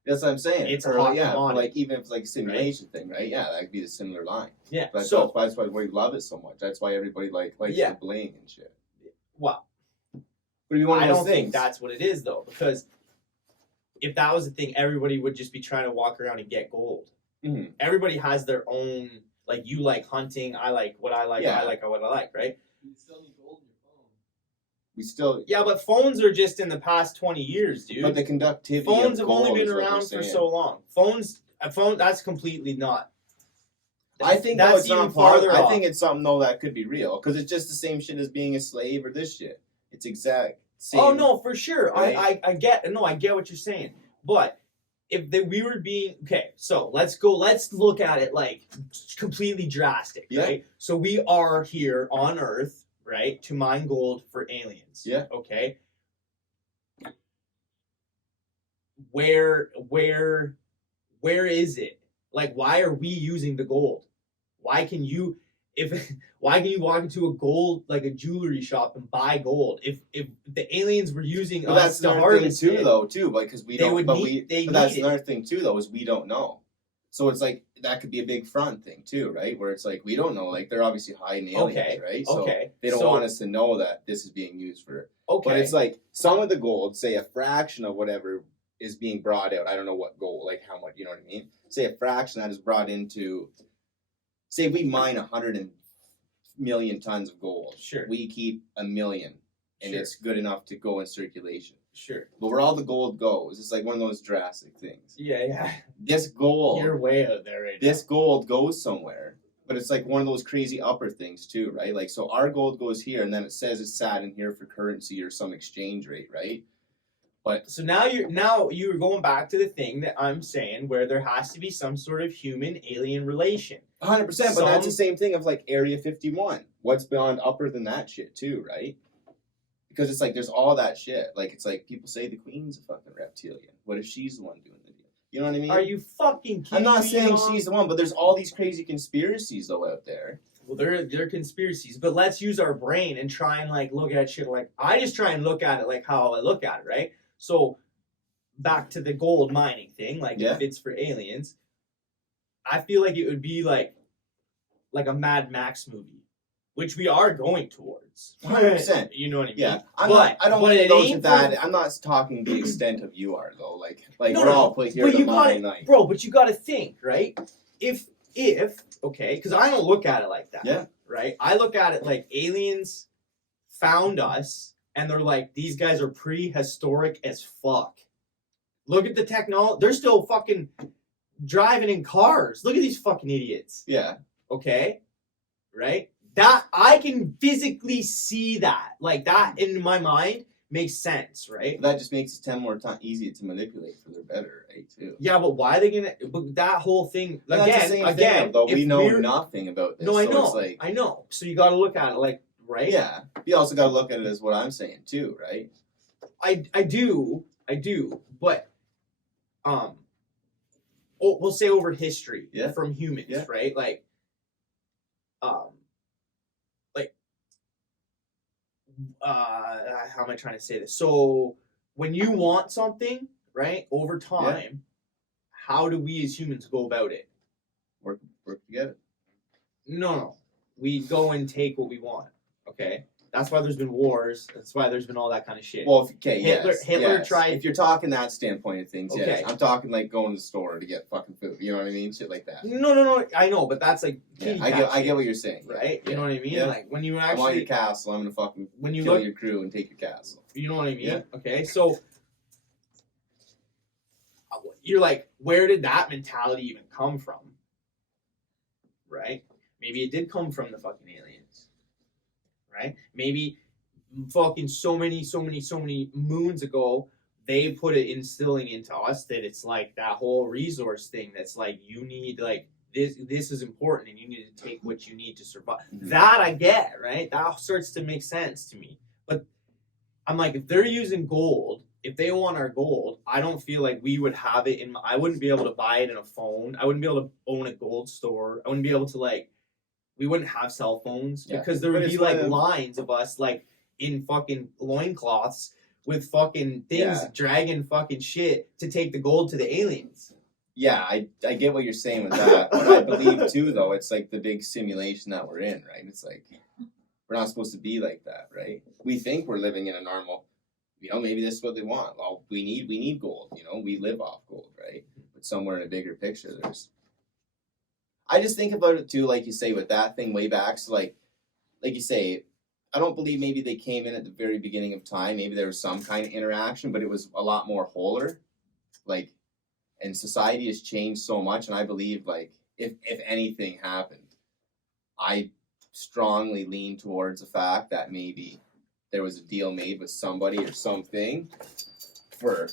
That's what I'm saying. It's or, a hot yeah, commodity. like even if it's like a simulation thing, right? Yeah, that could be a similar line. Yeah. That's So that's why we love it so much. That's why everybody likes the bling and shit. well, But you want I those don't things. think that's what it is though, because if that was the thing, everybody would just be trying to walk around and get gold. Mm-hmm. Everybody has their own, like you like hunting, I like what I like, Yeah. I like what I like, right? You still need gold in your phone. We still. Yeah, but phones are just in the past 20 years, dude. But the conductivity. Phones of have only gold been is what we're around for saying. so long. A phone, that's completely not. I think that's though it's even not farther I off. think it's something though that could be real because it's just the same shit as being a slave or this shit. It's exact same. Oh no, for sure. Right? I get what you're saying. But if we were being okay, so let's look at it like completely drastic, Yeah. right? So we are here on Earth, right, to mine gold for aliens. Yeah. Okay. Where is it? Like, why are we using the gold? Why can you walk into a jewelry shop and buy gold? If the aliens were using But us that's to another harvest thing too, it, though, too, because we they don't. would But need- they but that's need it. another thing too, though, is we don't know. So it's like that could be a big front thing too, right? Where it's like we don't know. Like they're obviously hiding aliens, Okay, right? So okay. they don't So- want us to know that this is being used for. okay, But it's like some of the gold, say a fraction of whatever is being brought out. I don't know what gold, like how much, you know what I mean? Say a fraction that is brought into. Say we mine 100 million tons of gold. Sure. We keep 1 million, and Sure. it's good enough to go in circulation. sure. But where all the gold goes, it's like one of those drastic things. Yeah. This gold, You're way out there right this gold goes somewhere, but it's like one of those crazy upper things too, right? Like so, our gold goes here, and then it says it's sat in here for currency or some exchange rate, right? But So now you're going back to the thing that I'm saying, where there has to be some sort of human alien relation. 100%, but that's the Some- same thing of like Area 51. What's beyond upper than that shit too, right? Because it's like there's all that shit. Like it's like people say the Queen's a fucking reptilian. What if she's the one doing the deal? You know what I mean? Are you fucking kidding I'm not me, saying dog? she's the one, but there's all these crazy conspiracies though out there. Well, they're conspiracies, but let's use our brain and try and like look at shit like I just try and look at it like how I look at it, right? So back to the gold mining thing, like Yeah. if it's for aliens, I feel like it would be like a Mad Max movie, which we are going towards. 100%. You know what I mean? Yeah, I but don't but think it it goes ain't to that. for- I'm not talking the extent of you are though. Like No, we're no, all put here but to you mine, gotta, like bro. But you got to think, right? If okay, because I don't look at it like that. Yeah. Right. I look at it like aliens found us, and they're like, these guys are prehistoric as fuck. Look at the technology. They're still fucking driving in cars. Look at these fucking idiots. yeah. Okay. Right. That I can physically see that. Like that in my mind makes sense, right? That just makes it 10 more times easier to manipulate for their better, right? Too. Yeah, but why are they gonna? But that whole thing But that's the again, same again. thing, though. if We know we're- nothing about this. No, I so know. It's like, I know. So you got to look at it like, right? yeah. You also got to look at it as what I'm saying too, right? I do, but we'll say over history, Yeah. from humans, Yeah. right? Like how am I trying to say this? So when you want something, right? Over time, how do we as humans go about it? Work together. No. We go and take what we want. Okay? That's why there's been wars. That's why there's been all that kind of shit. Well, okay, Hitler yes. tried. If you're talking that standpoint of things, yes. Okay. I'm talking like going to the store to get fucking food. You know what I mean? Shit like that. No. I know, but that's like Yeah, kitty I cat get shit, what you're saying. right? Yeah. You know what I mean? Yeah. Like when you I want your actually, castle. I'm gonna fucking when you kill look, your crew and take your castle. you know what I mean? Yeah. Okay, so you're like, where did that mentality even come from? Right? Maybe it did come from the fucking aliens. Right? Maybe fucking so many moons ago, they put it instilling into us that it's like that whole resource thing that's like you need like this is important and you need to take what you need to survive. Mhm. That I get, right? That starts to make sense to me. But I'm like, if they're using gold, if they want our gold, I don't feel like we would have it in I wouldn't be able to buy it in a phone. I wouldn't be able to own a gold store. I wouldn't be able to like we wouldn't have cell phones because there But would be it's like one of- lines of us like in fucking loincloths with fucking things dragging fucking shit to take the gold to the aliens. Yeah, I get what you're saying with that. But I believe too, though, it's like the big simulation that we're in, right? It's like we're not supposed to be like that, right? We think we're living in a normal, maybe this is what they want. Well, we need gold, we live off gold, right? But somewhere in a bigger picture, I just think about it too, like you say, with that thing way back. So like you say, I don't believe maybe they came in at the very beginning of time. Maybe there was some kind of interaction, but it was a lot more wholer. Like, and society has changed so much, and I believe like if anything happened, I strongly lean towards the fact that maybe there was a deal made with somebody or something for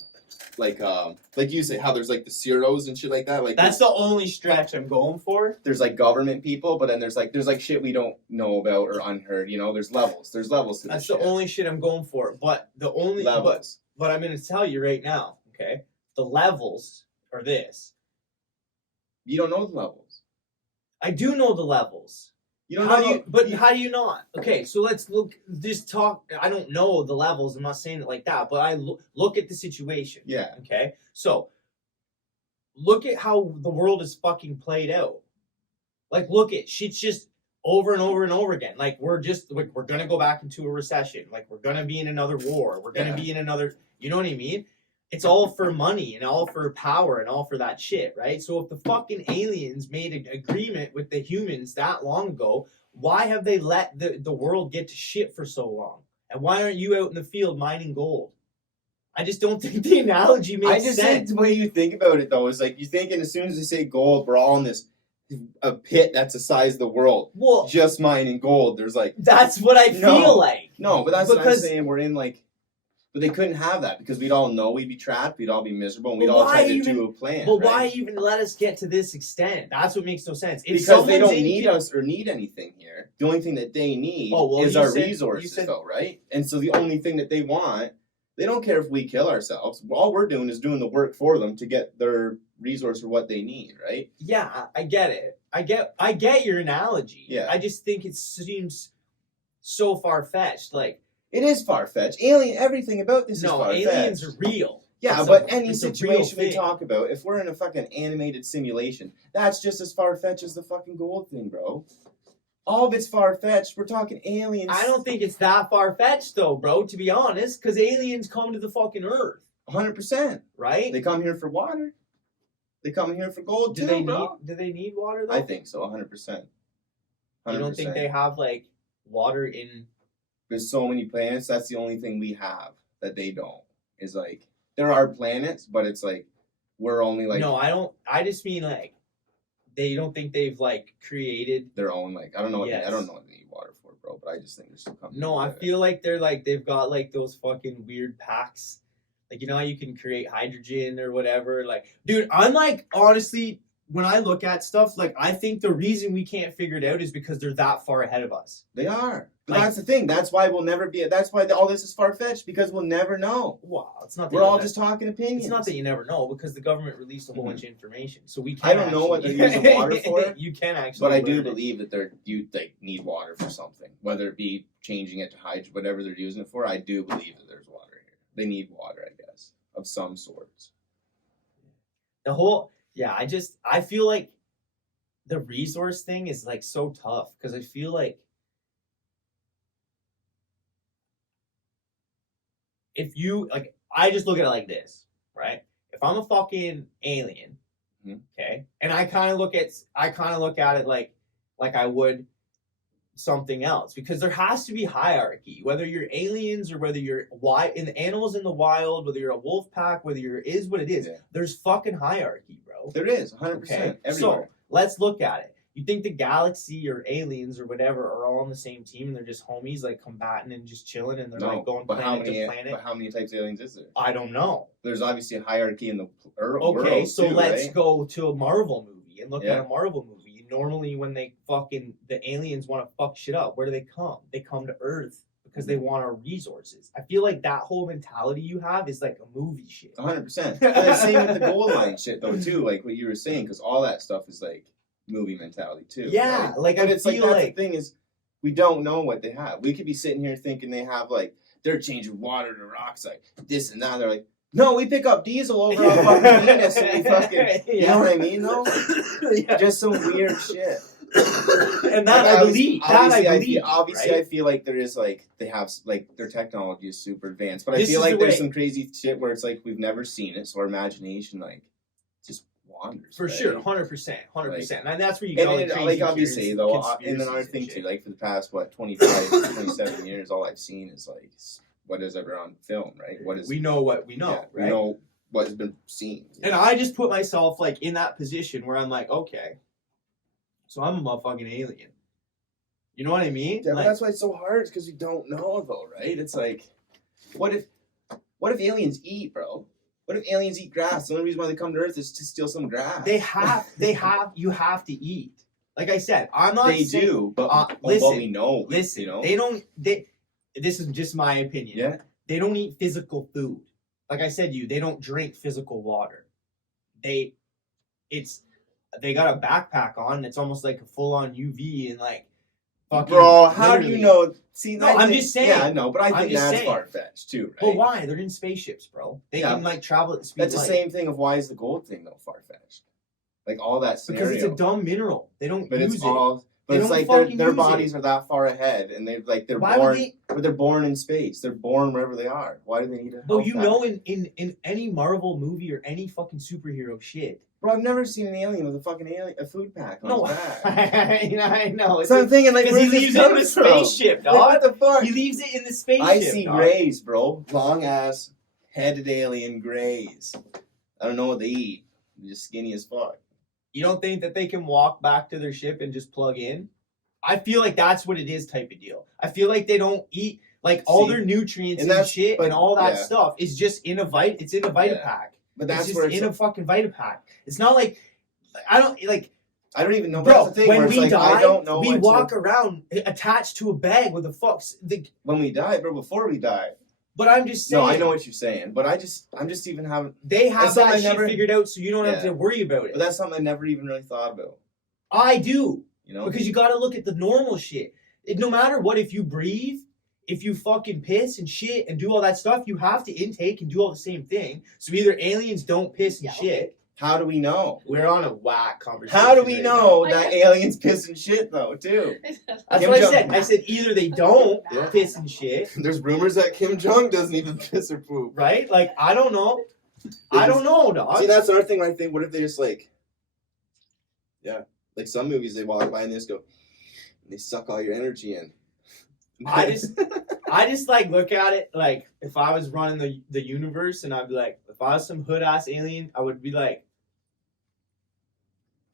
like you say how there's like the zeros and shit like that. Like That's the only stretch I'm going for. there's like government people, but then there's like shit we don't know about or unheard. There's levels. There's levels to That's this the shit. only shit I'm going for. But the only levels. but I'm gonna tell you right now, okay? The levels are this. You don't know the levels. I do know the levels. You don't How know. do you, but how do you not? Okay, so let's look. Just talk. I don't know the levels. I'm not saying it like that, but I look at the situation. Yeah. Okay, so look at how the world is fucking played out. Like, look at shit's just over and over and over again. Like, we're gonna go back into a recession. Like, we're gonna be in another war. We're gonna be in another. You know what I mean? It's all for money and all for power and all for that shit, right? So if the fucking aliens made an agreement with the humans that long ago, why have they let the world get to shit for so long? And why aren't you out in the field mining gold? I just don't think the analogy makes I just think sense. the way you think about it though is like you thinking as soon as they say gold, we're all in this a pit that's the size of the world. Well, Just mining gold. There's like that's what I feel like. no, but that's what I'm Because- saying. We're in like. But they couldn't have that because we'd all know we'd be trapped, we'd all be miserable, and we'd But all why try to even- do a plan. But right? why even let us get to this extent? That's what makes no sense. If Because they someone's don't in need con- us or need anything here. The only thing that they need Oh, well, is you our said- resources, you said- though, right? And so the only thing that they want, they don't care if we kill ourselves. All we're doing is doing the work for them to get their resource or what they need, right? Yeah, I get it. I get your analogy. Yeah. I just think it seems so far fetched. Like, It is far fetched. Everything about this is no, far fetched. aliens are real. Yeah, It's but a- any it's a real situation we thing. talk about, if we're in a fucking animated simulation, that's just as far fetched as the fucking gold thing, bro. All of it's far fetched. We're talking aliens. I don't think it's that far fetched though, bro. To be honest, because aliens come to the fucking Earth, 100%. right? They come here for water. They come here for gold Do too, they bro. need? Do they need water though? I think so, 100%. You don't think they have like water in? There's so many planets. That's the only thing we have that they don't. Is like there are planets, but it's like we're only like No, I don't. I just mean like they don't think they've like created. their own like I don't know what Yes. I don't know what they need water for, bro. But I just think there's some company. No, I that- feel like they're like they've got like those fucking weird packs. Like, you know how you can create hydrogen or whatever? Like, dude, I'm like, honestly, when I look at stuff, like, I think the reason we can't figure it out is because they're that far ahead of us. They are. But Like- that's the thing. That's why we'll never be. That's why all this is far fetched because we'll never know. Wow, it's not that We're you all never- just talking opinions. It's not that you never know because the government released a whole Mhm. bunch of information, so we I can. don't know what actually- they're using water for, You can actually. But I do learn it. believe that they need water for something, whether it be changing it to hydrogen, whatever they're using it for. I do believe that there's water here. They need water, I guess, of some sorts. The whole, yeah, I feel like the resource thing is like so tough because I feel like if you like, I just look at it like this, right? If I'm a fucking alien, okay, and I kind of look at it like I would something else because there has to be hierarchy, whether you're aliens or whether you're in the animals in the wild, whether you're a wolf pack, whether you're is what it is. Yeah. There's fucking hierarchy, bro. There is 100% Okay, everywhere. so let's look at it. You think the galaxy or aliens or whatever are all on the same team and they're just homies, like combating and just chilling, and they're like going planet to planet? But how many types of aliens is there? I don't know. There's obviously a hierarchy in the Okay, world so too, let's right? go to a Marvel movie and look Yeah. at a Marvel movie. Normally, when the aliens want to fuck shit up, where do they come? They come to Earth because they want our resources. I feel like that whole mentality you have is like a movie shit. 100%. The same with the gold line shit though too, like what you were saying, because all that stuff is like movie mentality too. Yeah, right? like but I it's like feel that's like the thing is we don't know what they have. We could be sitting here thinking they have like they're changing water to rocks, like this and that. They're like, no, we pick up diesel over on fucking Venus and we fucking, you know what I mean though? Yeah. Just some weird shit. And that I believe. Obviously, right? I feel like there is like they have like their technology is super advanced, but I This feel is like the there's way- some crazy shit where it's like we've never seen it, so our imagination like just wanders. For right? sure, 100%, and that's where you go. And like, like obviously though, and another thing too, like for the past 25, 27 years, all I've seen is like what is ever on film, right? What is we know what we know, yeah, right? we know what has been seen. And I just put myself like in that position where I'm like, okay, so I'm a motherfucking alien. You know what I mean? Yeah, but Like, that's why it's so hard, because we don't know though, right? It's like, what if aliens eat, bro? What if aliens eat grass? The only reason why they come to Earth is to steal some grass. you have to eat. Like I said, I'm not They saying, do, but listen, what we know, listen, you know? this is just my opinion. Yeah. They don't eat physical food. Like I said to you, they don't drink physical water. They got a backpack on and it's almost like a full on UV and like fucking Bro, how do you literally- know? See, No, I'm just saying. Yeah, I know, but I I'm think just that's saying. far fetched too, right? But why? They're in spaceships, bro. They Yeah. can like travel at the speed That's of the light. same thing of why is the gold thing though far fetched? Like all that scenario. Because it's a dumb mineral. They don't but use it's it. all. But They it's don't like fucking their use bodies it. are that far ahead, and they're Why born. would they? But they're born in space. They're born wherever they are. Why do they need a? Bro, health you pack? know, in any Marvel movie or any fucking superhero shit. Bro, I've never seen an alien with a food pack on No, his back. I know. So I'm thinking like, Because he where's this leaves it in the coming from? spaceship, Like, dog. what the fuck? He leaves it in the spaceship. I see dog. grays, bro. Long ass, headed alien grays. I don't know what they eat. They're just skinny as fuck. You don't think that they can walk back to their ship and just plug in? I feel like that's what it is, type of deal. I feel like they don't eat like all See, their nutrients and and, that's- shit but- and all that yeah. stuff is just in a It's in a Vitapack. But It's that's just where it's in a fucking Vitapack. It's not like I don't like. I don't even know. Bro, That's the thing when where it's we like, die, I don't know we what walk to, around attached to a bag with a fucks. when we die, bro. Before we die. But I'm just saying. No, I know what you're saying, but I'm just even having. They have That's something that I shit never- figured out, so you don't have Yeah. to worry about it. But that's something I never even really thought about. I do. You know, Because you got to look at the normal shit. No matter what, if you breathe, if you fucking piss and shit and do all that stuff, you have to intake and do all the same thing. So either aliens don't piss and shit. how do we know? We're on a whack conversation. How do we right know now. that aliens piss and shit though too? That's Kim what I Jong- said. I said either they don't Yeah. piss and shit, There's rumors that Kim Jong doesn't even piss or poop. right? Like, I don't know. I don't know, dog. See, that's another thing. When I think, what if they just like, yeah, like some movies they walk by and they just go, and they suck all your energy in. I just like look at it like if I was running the universe and I'd be like, if I was some hood ass alien, I would be like,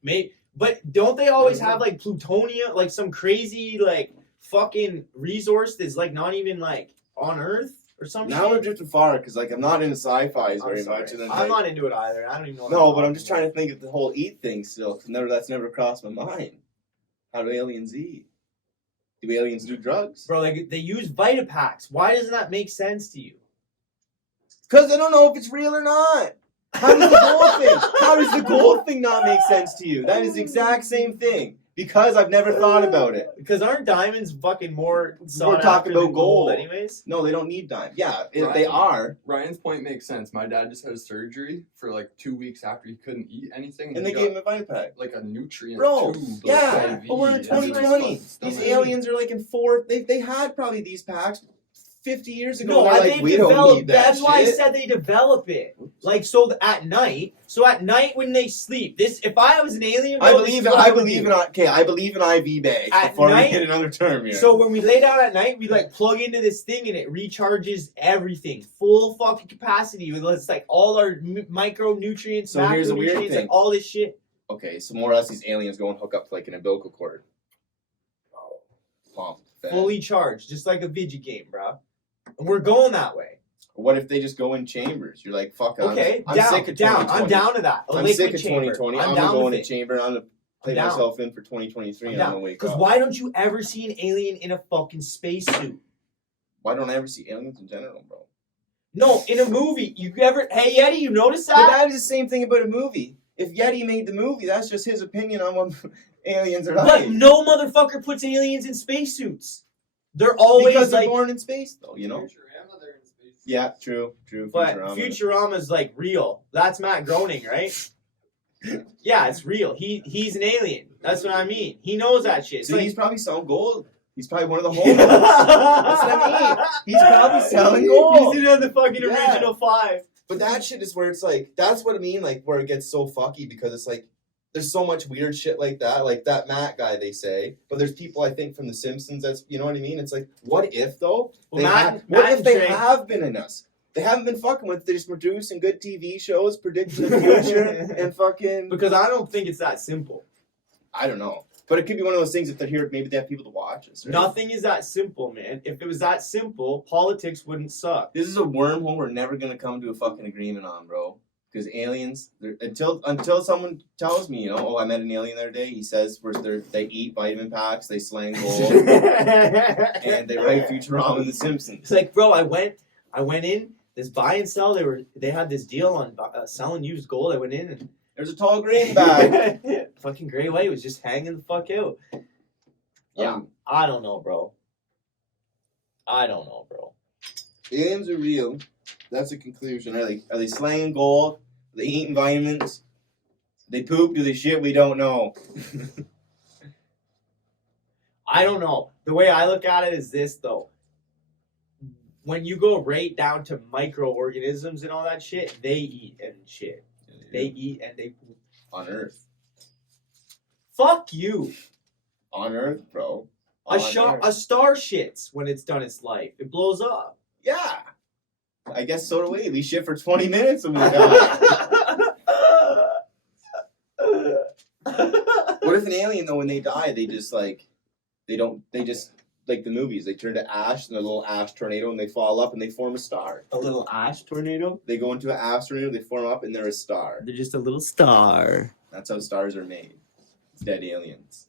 mate. But don't they always have like plutonium, like some crazy like fucking resource that's like not even like on Earth or something? Now we're drifting far because like I'm not into sci-fi's I'm very sorry. much, and then I'm like, not into it either. I don't even know. What no, but I'm just trying to think of the whole eat thing still. 'Cause that's never crossed my mind. How do aliens eat? Do aliens do drugs? Bro, like they use Vitapacks. Why doesn't that make sense to you? Because I don't know if it's real or not. How does the gold thing? How does the gold thing not make sense to you? That is the exact same thing. Because I've never thought about it. Because aren't diamonds fucking more sought talking after about than gold. anyways? No, they don't need dime. Yeah, Right. they are. Ryan's point makes sense. My dad just had surgery for like 2 weeks after he couldn't eat anything. And they he gave got, him a vitamin pack. like a nutrient Bro, tube. yeah, IV, but we're in and 2020. it's These stomach. aliens are like in they had probably these packs 50 years ago. No, They're like, they've we don't developed. need that That's why I shit. said they develop it. Like at night. So at night when they sleep, if I was an alien, I bro, believe this is what I would in do. I believe in IV bags At before night- we hit another term here. So when we lay down at night, we like plug into this thing and it recharges everything, full fucking capacity. It's like all our micronutrients, So here's the weird macronutrients, thing. like all this shit. Okay, so more or less these aliens go and hook up to like an umbilical cord. Pump. Fed. Fully charged, just like a video game, bro. And we're going that way. What if they just go in chambers? You're like, fuck. Okay, I'm down, sick of down. 2020. I'm down to that. A I'm liquid sick of chamber. 2020. I'm I'm down gonna go in with a it. chamber. I'm gonna play down. myself in for 2023 and I'm gonna wake Because up. why don't you ever see an alien in a fucking spacesuit? Why don't I ever see aliens in general, bro? No, in a movie. Hey Yeti, you notice But that? that is the same thing about a movie. If Yeti made the movie, that's just his opinion on what aliens are But like. no motherfucker puts aliens in spacesuits. They're always Because they're like. born in space, though, you know? Futurama, they're in space. Yeah, true. But Futurama. Futurama's like real. That's Matt Groening, right? Yeah, it's real. He's an alien. That's what I mean. He knows that shit. It's See, like- he's probably selling gold. He's probably one of the holders. That's what I mean. He's probably selling gold. He's in the fucking Yeah. original 5. But that shit is where it's like, that's what I mean, like, where it gets so fucky because it's like, there's so much weird shit like that Matt guy, they say. But there's people, I think, from The Simpsons, that's, you know what I mean? It's like, what if, though? Well, What if they Trey- have been in us? They haven't been fucking with, they're just producing good TV shows, predicting the future, and fucking... Because I don't think it's that simple. I don't know. But it could be one of those things, if they're here, maybe they have people to watch us. Right? Nothing is that simple, man. If it was that simple, politics wouldn't suck. This is a wormhole we're never going to come to a fucking agreement on, bro. Because aliens, until someone tells me, you know, oh, I met an alien the other day. He says they eat vitamin packs, they slang gold, and they write Futurama and The Simpsons. It's like, bro, I went in this buy and sell. They had this deal on selling used gold. I went in and There's a tall grain bag. fucking Gray White was just hanging the fuck out. Yeah, I don't know, bro. Aliens are real. That's a conclusion. Are they slanging gold? Are they eating vitamins? Do they poop? Do they shit? We don't know. I don't know. The way I look at it is this, though. When you go right down to microorganisms and all that shit, they eat and shit. They eat and they poop. On Earth. Fuck you. On Earth, bro. A star shits when it's done its life. It blows up. Yeah. I guess so do we. We shit for 20 minutes and we die. What if an alien, though, when they die, they just like the movies, they turn to ash and a little ash tornado and they fall up and they form a star. A little ash tornado? They go into an ash tornado, they form up and they're a star. They're just a little star. That's how stars are made. It's dead aliens.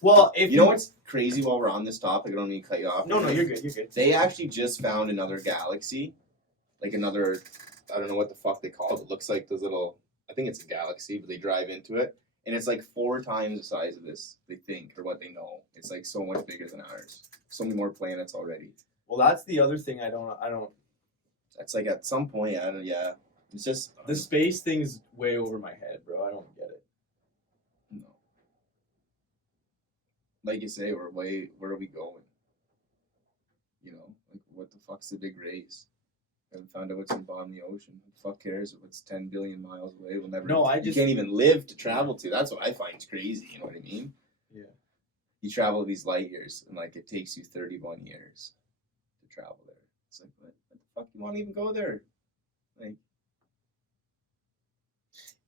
Well, if You know what's crazy while we're on this topic? I don't mean to cut you off. No, you're good. You're good. They actually just found another galaxy. Like another, I don't know what the fuck they call it. It looks like those little, I think it's a galaxy, but they drive into it. And it's like 4 times the size of this, they think, or what they know. It's like so much bigger than ours. So many more planets already. Well, that's the other thing I don't. That's like at some point, I don't, yeah. It's just, The space thing's way over my head, bro. I don't get it. no. Like you say, where are we going? You know, like what the fuck's the big race? Haven't found out what's in the bottom of the ocean. Who the fuck cares if it's 10 billion miles away? We'll never. No, you can't even live to travel to. That's what I find crazy. You know what I mean? Yeah. You travel these light years, and like it takes you 31 years to travel there. It's like, what the fuck? You want to even go there? Like,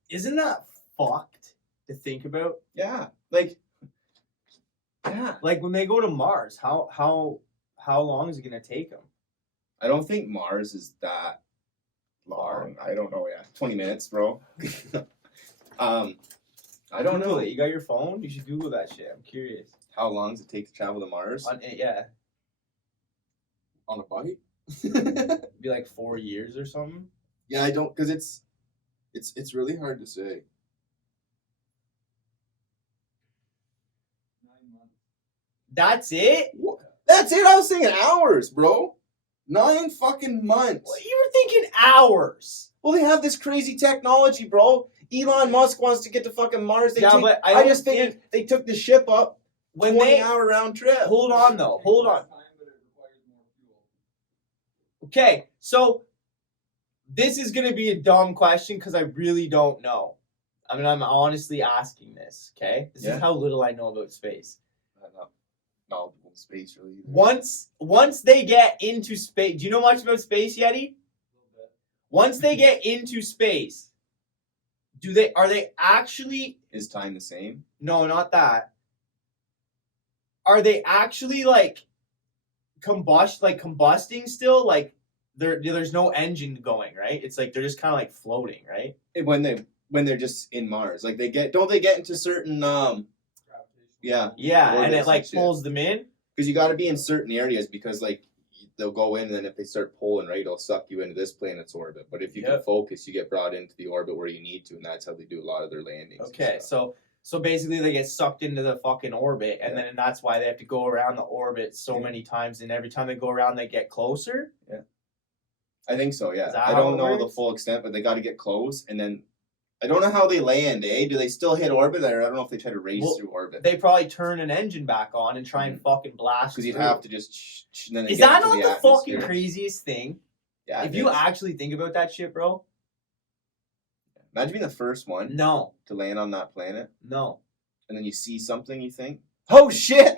Isn't that fucked to think about? yeah, like, yeah. Like when they go to Mars, how long is it gonna take them? I don't think Mars is that long. I don't know. Yeah, 20 minutes, bro. I don't Google know. it. You got your phone? You should Google that shit. I'm curious. How long does it take to travel to Mars? Yeah, On a bike? it'd be like 4 years or something. Yeah, I don't, because It's really hard to say. That's it? What? That's it. I was thinking hours, bro. 9 fucking months. Well, you were thinking hours. Well, they have this crazy technology, bro. Elon Musk wants to get to fucking Mars. But I just think they took the ship up when 20-hour round trip. Hold on. Okay, so this is gonna be a dumb question because I really don't know. I mean, I'm honestly asking this. Okay, this is how little I know about space. I'm not knowledgeable in space, really. Once they get into space, do you know much about space, Yeti? Once they get into space, are they actually? Is time the same? No, not that. Are they actually like combusting still? Like there's no engine going, right? It's like they're just kind of like floating, right? When they're just in Mars, like they get into certain yeah and it like and shit. pulls them in. Because you got to be in certain areas because like they'll go in and then if they start pulling, right, it'll suck you into this planet's orbit. But if you can focus, you get brought into the orbit where you need to, and that's how they do a lot of their landings. Okay, so basically they get sucked into the fucking orbit, and then that's why they have to go around the orbit so many times, and every time they go around, they get closer. Yeah, I think so. Yeah, I don't know the full extent, but they got to get close, and then I don't know how they land. Do they still hit orbit, or I don't know if they try to race through orbit? They probably turn an engine back on and try and fucking blast. Because you'd have to just. Is that not the fucking craziest thing? Yeah. If you actually think about that shit, bro. Imagine being the first one. No. To land on that planet. No. And then you see something, you think, oh shit!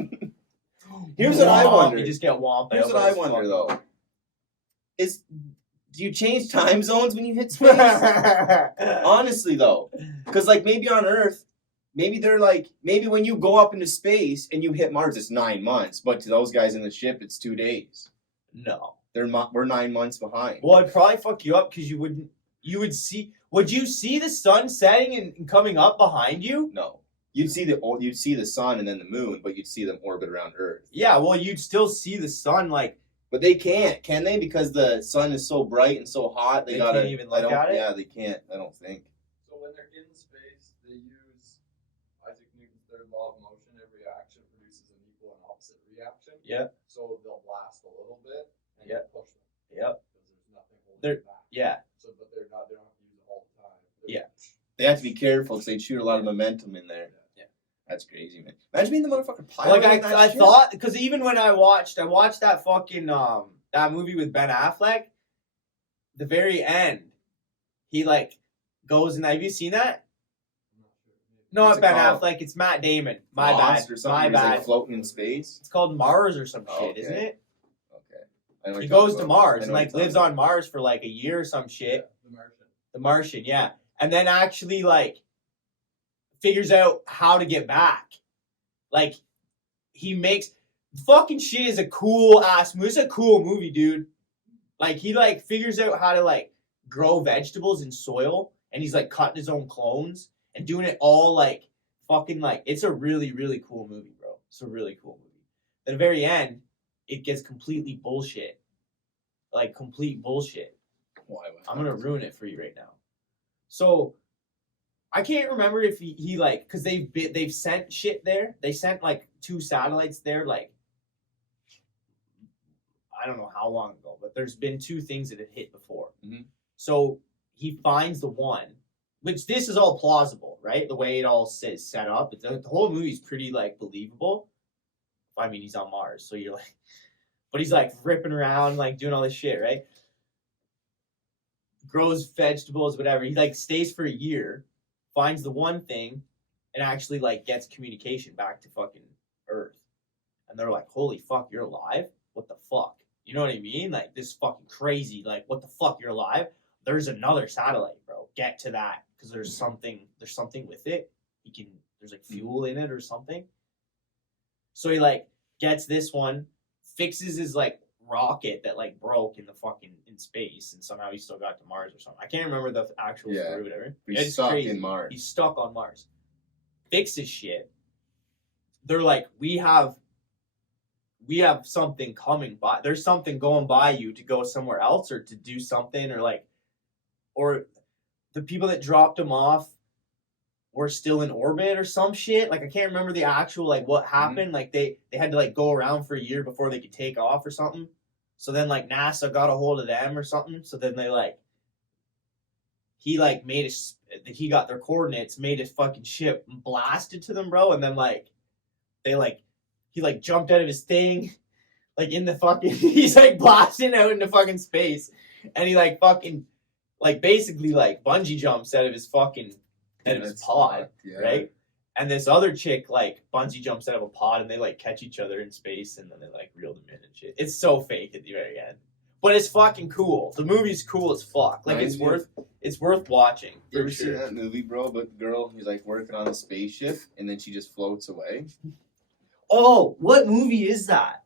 Here's what I wonder. You just get whomped. Here's what I wonder though. Do you change time zones when you hit space? Honestly though. Because like maybe on Earth, maybe when you go up into space and you hit Mars, it's 9 months. But to those guys in the ship, it's 2 days. No. We're 9 months behind. Well, it'd probably fuck you up because would you see the sun setting and coming up behind you? No. You'd see the sun and then the moon, but you'd see them orbit around Earth. Yeah, well, you'd still see the sun, like. But they can't, can they? Because the sun is so bright and so hot, they gotta. Can't even look at it. Yeah, they can't. I don't think. So when they're in space, they use Isaac Newton's third law of motion. Every action produces an equal and opposite reaction. Yeah. So they'll blast a little bit and push them. Yep. Because there's nothing holding them back. Yeah. So, but they don't have to use it all the time. They have to be careful because they shoot a lot of momentum in there. That's crazy, man. Imagine being the motherfucking pilot. Like I thought, because even when I watched that fucking that movie with Ben Affleck. The very end, he like goes and have you seen that? No, not Ben Affleck. It's Matt Damon. My bad. My bad. Like floating in space. It's called Mars or some shit, isn't it? Okay. He goes to Mars and like lives on Mars for like a year or some shit. Yeah, The Martian, yeah, and then actually like. Figures out how to get back. Like, he makes... Fucking shit is a cool-ass movie. It's a cool movie, dude. Like, he, like, figures out how to, like, grow vegetables in soil. And he's, like, cutting his own clones. And doing it all, like, fucking, like... It's a really, really cool movie, bro. It's a really cool movie. At the very end, it gets completely bullshit. Like, complete bullshit. Why? I'm gonna ruin it for you right now. So... I can't remember if he like because they've sent shit there. They sent like 2 satellites there, like I don't know how long ago, but there's been 2 things that have hit before. Mm-hmm. So he finds the one, which this is all plausible, right? The way it all is set up, the whole movie's pretty like believable. I mean, he's on Mars, so you're like, but he's like ripping around, like doing all this shit, right? Grows vegetables, whatever. He like stays for a year. Finds the one thing and actually like gets communication back to fucking Earth. And they're like, holy fuck, you're alive? What the fuck? You know what I mean? Like this fucking crazy, like what the fuck, you're alive? There's another satellite, bro. Get to that. Because there's something with it. There's like fuel in it or something. So he like gets this one, fixes his like rocket that like broke in space, and somehow he still got to Mars or something. I can't remember the actual story, whatever. He's stuck in Mars. He's stuck on Mars. Fixes shit. They're like, we have something coming by. There's something going by you to go somewhere else or to do something or the people that dropped him off were still in orbit or some shit. Like I can't remember the actual like what happened. Like they had to like go around for a year before they could take off or something. So then like NASA got a hold of them or something. So then they like he like he got their coordinates, made his fucking ship, blasted to them, bro, and then like they like he like jumped out of his thing, like in the fucking he's like blasting out into fucking space, and he like fucking like basically like bungee jumps out of his fucking out of his pod, right? And this other chick like bungee jumps out of a pod, and they like catch each other in space, and then they like reel them in and shit. It's so fake at the very end, but it's fucking cool. The movie's cool as fuck. Like it's worth watching. You ever seen that movie, bro? About the girl who's like working on the spaceship, and then she just floats away. Oh, what movie is that?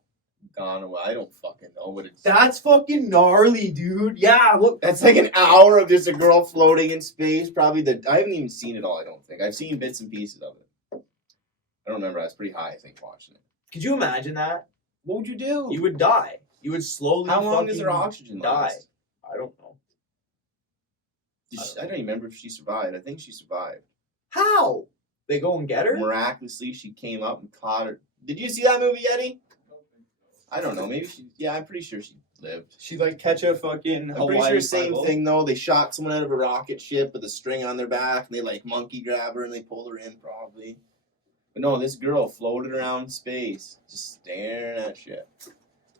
Gone away. I don't fucking know what it's. That's fucking gnarly, dude. Yeah, look. That's like an hour of just a girl floating in space. Probably I haven't even seen it all. I don't think I've seen bits and pieces of it. I don't remember. I was pretty high, I think, watching it. Could you imagine that? What would you do? You would die. You would slowly. How long does her oxygen die? last? I don't know. I don't even remember if she survived. I think she survived. How? They go and get her? Miraculously, she came up and caught her. Did you see that movie, Eddie? I don't know. Maybe she. Yeah, I'm pretty sure she lived. She like catch a fucking. I'm pretty sure same thing though. They shot someone out of a rocket ship with a string on their back, and they like monkey grab her and they pulled her in probably. But no, this girl floated around space, just staring at shit.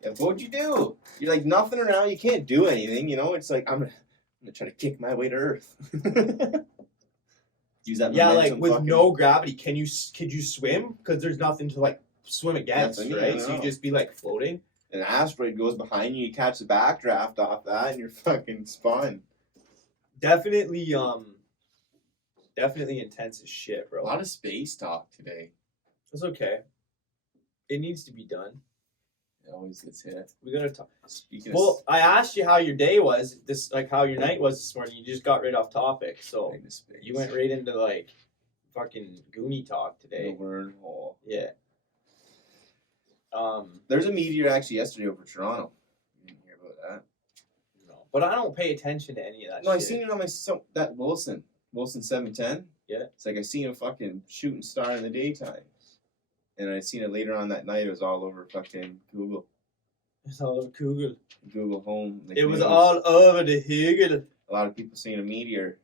Yeah, what would you do? You're like nothing around. You can't do anything. You know, it's like I'm gonna try to kick my way to Earth. Use that. Yeah, like with no gravity, could you swim? Because there's nothing to like swim against, right? So you just be like floating. An asteroid goes behind you, you catch the backdraft off that, and you're fucking spun. Definitely intense as shit, bro. A lot of space talk today. It's okay. It needs to be done. It always gets hit. We gotta talk. I asked you how your day was. How your night was this morning. You just got right off topic, so you went right into like fucking Goonie talk today. The wormhole. Yeah. There's a meteor actually yesterday over Toronto. You didn't hear about that? No, but I don't pay attention to any of that. No, I seen it on that Wilson 710. Yeah. It's like I seen a fucking shooting star in the daytime. And I seen it later on that night. It was all over fucking Google. It's all over Google. Google Home. It was all over the Google. A lot of people seeing a meteor.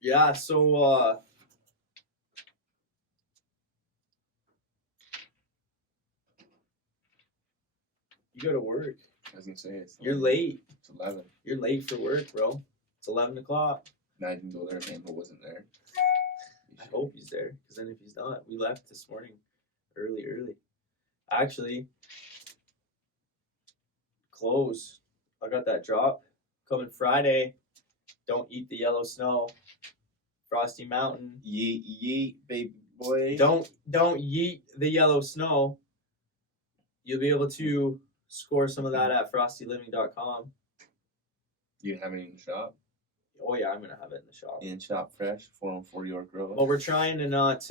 Yeah, so you go to work. I was gonna say you're late. It's 11. You're late for work, bro. It's 11 o'clock. Now I can go there if Amber wasn't there. I hope he's there, because then if he's not, we left this morning early. Actually, close. I got that drop coming Friday. Don't eat the yellow snow. Frosty Mountain. Yeet, yeet, baby boy. Don't yeet the yellow snow. You'll be able to score some of that at frostyliving.com. You didn't have any in the shop? Oh yeah, I'm gonna have it in the shop. In shop fresh, 404 York Road. Well, we're trying to not.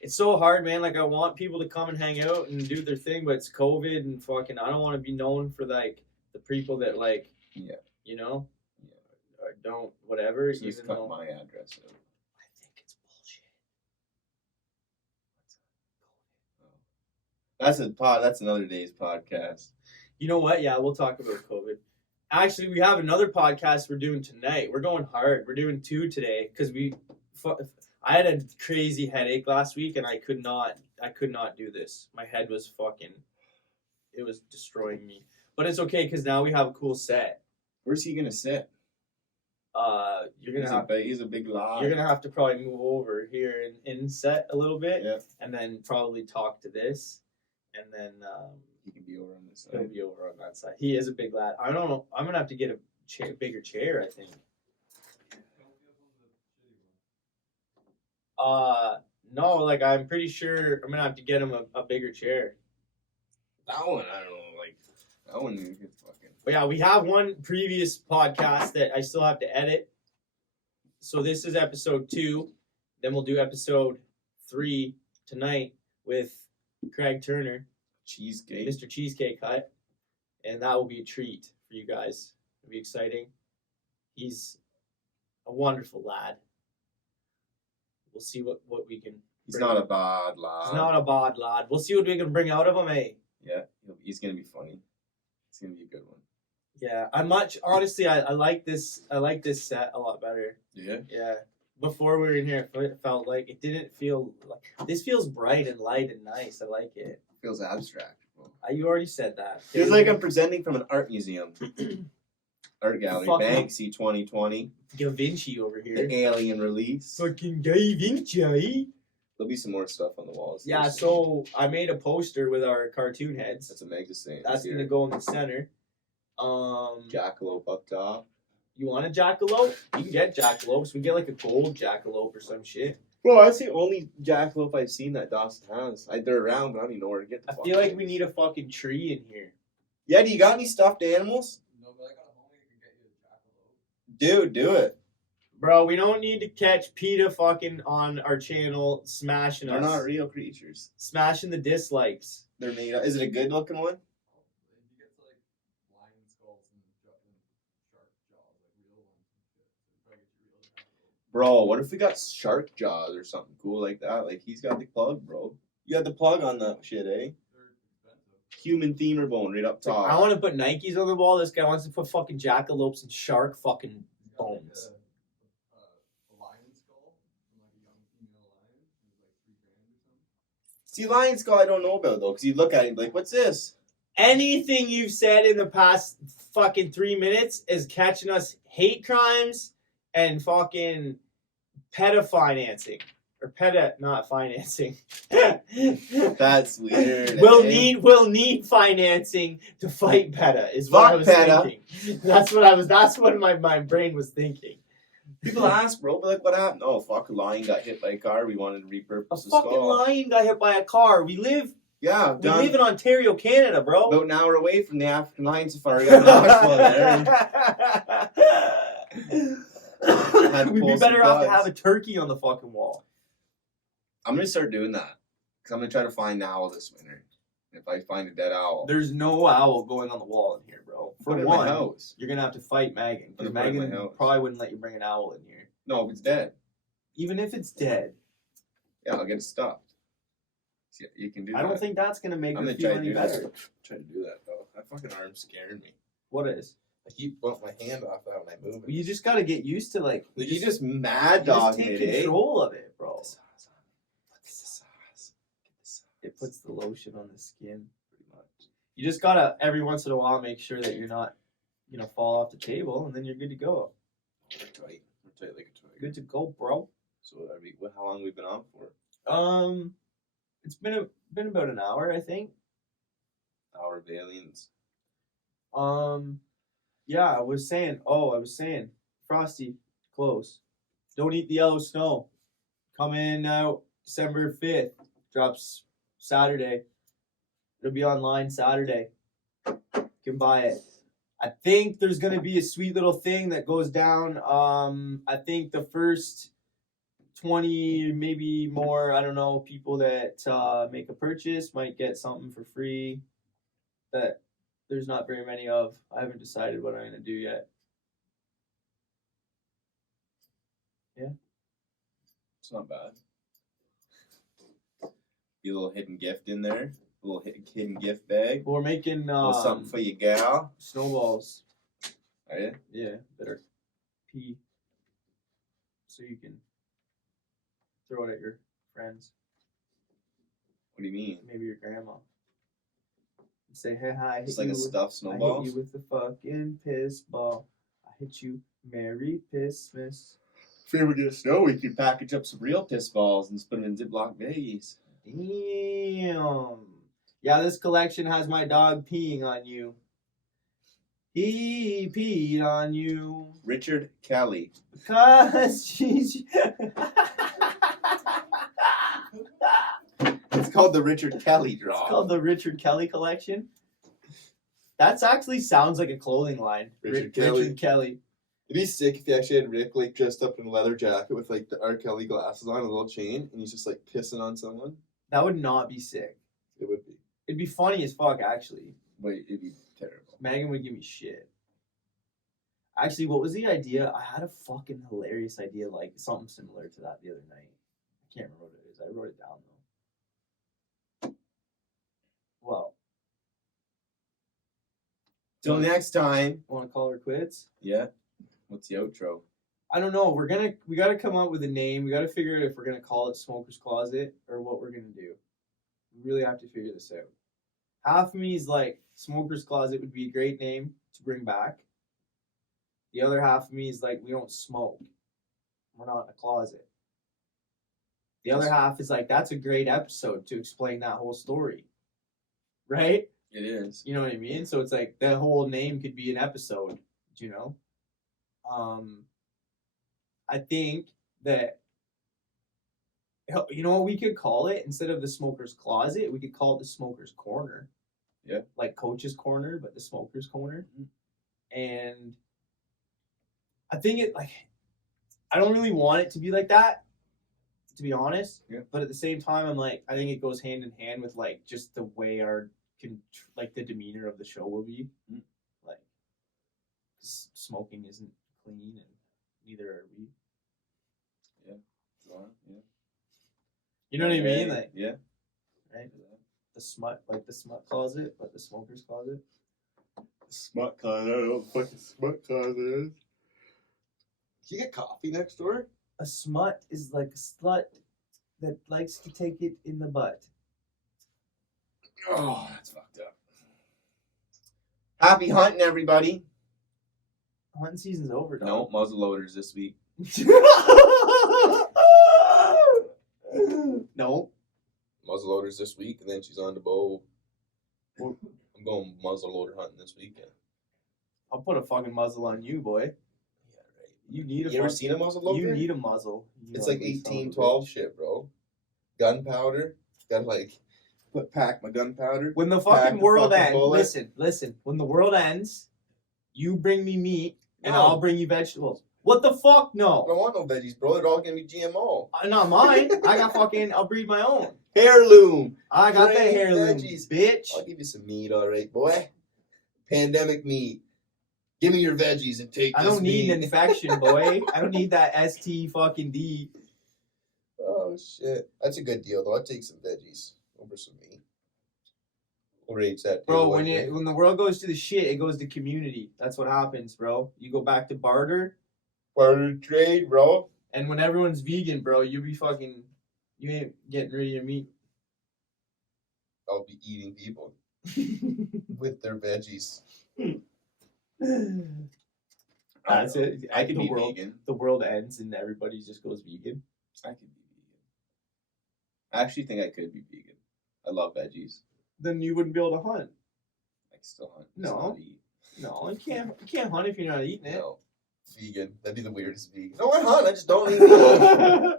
It's so hard, man. Like I want people to come and hang out and do their thing, but it's COVID and fucking. I don't want to be known for like the people that like. Yeah. You know. Yeah. Or don't whatever. So just cut my address out. I think it's bullshit. That's another day's podcast. You know what? Yeah, we'll talk about COVID. Actually, we have another podcast we're doing tonight. We're going hard. We're doing 2 today because I had a crazy headache last week and I could not do this. My head was it was destroying me. But it's okay because now we have a cool set. Where's he gonna sit? He's a big log. You're gonna have to probably move over here and set a little bit, yeah, and then probably talk to this, and then he can be over on this side. He'll be over on that side. He is a big lad. I don't know. I'm gonna have to get a bigger chair, I think. No, like I'm pretty sure I'm gonna have to get him a bigger chair. That one, I don't know, like that one you could fucking. But yeah, we have one previous podcast that I still have to edit. So this is episode 2. Then we'll do episode 3 tonight with Craig Turner. Cheesecake. Mr. Cheesecake Hut. And that will be a treat for you guys. It'll be exciting. He's a wonderful lad. We'll see what we can. He's not a bad lad. He's not a bad lad. We'll see what we can bring out of him, eh? Yeah, he's gonna be funny. It's gonna be a good one. Yeah, honestly, I like this. I like this set a lot better. Yeah. Yeah. Before we were in here, it felt like it didn't feel like this feels bright and light and nice. I like it. Feels abstract. You already said that. Feels like I'm presenting from an art museum. Art gallery. Fucking Banksy 2020. Da Vinci over here. The Alien release. Fucking Da Vinci. There'll be some more stuff on the walls. Yeah, so I made a poster with our cartoon heads. That's a magazine. That's gonna go in the center. Jackalope up top. You want a jackalope? You can get jackalopes. We get like a gold jackalope or some shit. Bro, that's the only jackalope I've seen that Dawson has. They're around, but I don't even know where to get them. I feel like we need a fucking tree in here. Yeah, do you got any stuffed animals? No, but I got a homie who can get you a jackalope. Dude, do it. Bro, we don't need to catch PETA fucking on our channel smashing They're us. not real creatures. Smashing the dislikes. They're made up. Is it a good looking one? If you get to like lion skulls and shark jaws, like real ones and shit, so probably get you real jackalope. Bro, what if we got shark jaws or something cool like that? Like, he's got the plug, bro. You got the plug on that shit, eh? They're expensive. Human femur bone right up top. I want to put Nikes on the wall. This guy wants to put fucking jackalopes and shark fucking He's got like bones. a lion skull from like a young female lion. It was like $3,000 or something. See, lion skull I don't know about, though, because you look at it and be like, what's this? Anything you've said in the past fucking 3 minutes is catching us hate crimes and fucking PETA financing. Or PETA not financing. That's weird. We'll eh? need financing to fight PETA is what Fuck I was PETA. thinking. That's what my brain was thinking. People ask, bro, but like, what happened? Oh, fuck, a lion got hit by a car. We wanted to repurpose A the fucking skull. lion got hit by a car. We live Yeah, in Ontario, Canada, bro. about an hour away from the African lion safari. Got Knoxville there. Had to We'd pull be some better off to plugs. have a turkey on the fucking wall. I'm gonna start doing that because I'm gonna try to find an owl this winter. If I find a dead owl, There's no owl going on the wall in here, bro. For put it in my one, house. you're gonna have to fight Megan because I'm gonna put it in Megan my house. probably wouldn't let you bring an owl in here, No, if it's dead, even if it's dead. yeah, I'll get it stuffed. See, you can do that. I don't think that's gonna make I'm her gonna feel try to any do better. that. Try to do that though. That fucking arm's scaring me. What is? I keep bumping my hand off that when I move it. You just gotta get used to like. You just mad you just dog take it, eh? control of it, bro. Get the sauce on. Get the sauce. Get the sauce. It puts the lotion on the skin, pretty much. You just gotta every once in a while make sure that you're not, fall off the table, and then you're good to go. We're tight. We're tight like a toy. Good to go, bro. So how long have we been on for? It's been about an hour, I think. Hour of aliens. Yeah, I was saying, Frosty, close. Don't eat the yellow snow. Coming out December 5th. Drops Saturday. It'll be online Saturday. You can buy it. I think there's going to be a sweet little thing that goes down. I think the first 20, maybe more, I don't know, people that make a purchase might get something for free that there's not very many of. I haven't decided what I'm going to do yet. Yeah. It's not bad. Be a little hidden gift in there. A little hidden gift bag. Well, we're making A little something for your gal. snowballs. Are you? Yeah, that are pea. So you can throw it at your friends. What do you mean? Maybe your grandma. Say, hey, hi. It's like a stuffed I snowball? hit you with the fucking piss ball. I hit you. Merry Pissmas. If we ever get snow, we could package up some real piss balls and just put them in Ziploc baggies. Damn. Yeah, this collection has my dog peeing on you. He peed on you. Richard Kelly. Because she's... It's called the Richard Kelly draw. It's called the Richard Kelly collection. That actually sounds like a clothing line. Richard Kelly. Richard Kelly. It'd be sick if you actually had Rick like dressed up in a leather jacket with like the R. Kelly glasses on, a little chain, and he's just like pissing on someone. That would not be sick. It would be. It'd be funny as fuck, actually. Wait, it'd be terrible. Megan would give me shit. Actually, what was the idea? I had a fucking hilarious idea, like something similar to that the other night. I can't remember what it is. I wrote it down though. Well, Till next time. want to call her quits? Yeah. What's the outro? I don't know. We gotta come up with a name. We gotta figure out if we're gonna call it Smoker's Closet or what we're gonna do. We really have to figure this out. Half of me is like Smoker's Closet would be a great name to bring back. The other half of me is like, we don't smoke. We're not in a closet. The other half is like, that's a great episode to explain that whole story. Right? It is. You know what I mean? So it's like the whole name could be an episode, you know? I think that, you know what we could call it? Instead of the Smoker's Closet, we could call it the Smoker's Corner. Yeah. Like Coach's Corner, but the Smoker's Corner. And I think I don't really want it to be like that, to be honest. Yeah. But at the same time, I'm like, I think it goes hand in hand with like just the way the demeanor of the show will be. Like, 'cause smoking isn't clean, and neither are we. Yeah. Yeah. You know what I mean? Like, yeah. right? The smut closet, but the Smoker's Closet. Smut closet. I don't know what the fucking smut closet is. Do you get coffee next door? A smut is like a slut that likes to take it in the butt. Oh, that's fucked up. Happy hunting, everybody. Hunting season's over, dog. No, muzzle loaders this week. No. Muzzle loaders this week, and then she's on the bow. I'm going muzzle loader hunting this weekend. I'll put a fucking muzzle on you, boy. Yeah, right. You ever seen a muzzle loader? You need a muzzle. It's like 1812 shit, bro. Gunpowder. Gotta pack my gunpowder. When the Pack fucking the world fucking ends, bullet. listen. When the world ends, you bring me meat, and No. I'll bring you vegetables. What the fuck? I No. don't want no veggies, bro. They're all gonna be GMO. Not mine. I'll breed my own. Heirloom. I got that Bring heirloom, veggies. bitch. I'll give you some meat, all right, boy. Pandemic meat. Give me your veggies and take I this don't need meat. an infection, boy. I don't need that ST fucking D. Oh, shit. That's a good deal, though. I'll take some veggies over some meat. We'll rage that deal. Bro, one day. when the world goes to the shit, it goes to community. That's what happens, bro. You go back to barter, Barter trade, bro. and when everyone's vegan, bro, you ain't getting rid of your meat. I'll be eating people with their veggies. That's it. I could the be world, vegan. The world ends and everybody just goes vegan. I could be vegan. I actually think I could be vegan. I love veggies. Then you wouldn't be able to hunt. I can still hunt. just No. not eat. No, you can't hunt if you're not eating it. No. Vegan. That'd be the weirdest vegan. No, I hunt. I just don't eat meat.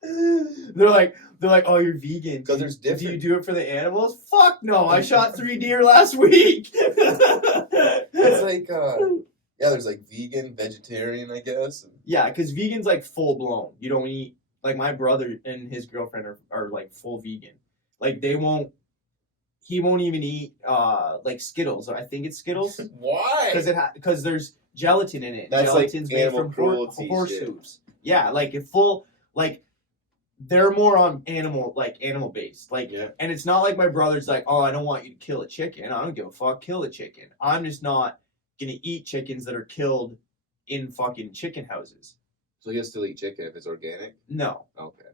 They're like, oh, you're vegan. 'Cause there's Do you different- do it for the animals? Fuck no! I shot 3 deer last week. It's like, yeah, there's like vegan, vegetarian, I guess. Yeah, because vegan's like full blown. You don't eat, like my brother and his girlfriend are like full vegan. Like he won't even eat like Skittles. I think it's Skittles. Why? Because there's gelatin in it. That's like Gelatin's made animal from cruelty horse shit. hooves. Yeah, like they're more on animal based. Like, Yeah. and it's not like my brother's like, oh, I don't want you to kill a chicken. I don't give a fuck. Kill a chicken. I'm just not gonna eat chickens that are killed in fucking chicken houses. So he'll still eat chicken if it's organic? No, Okay.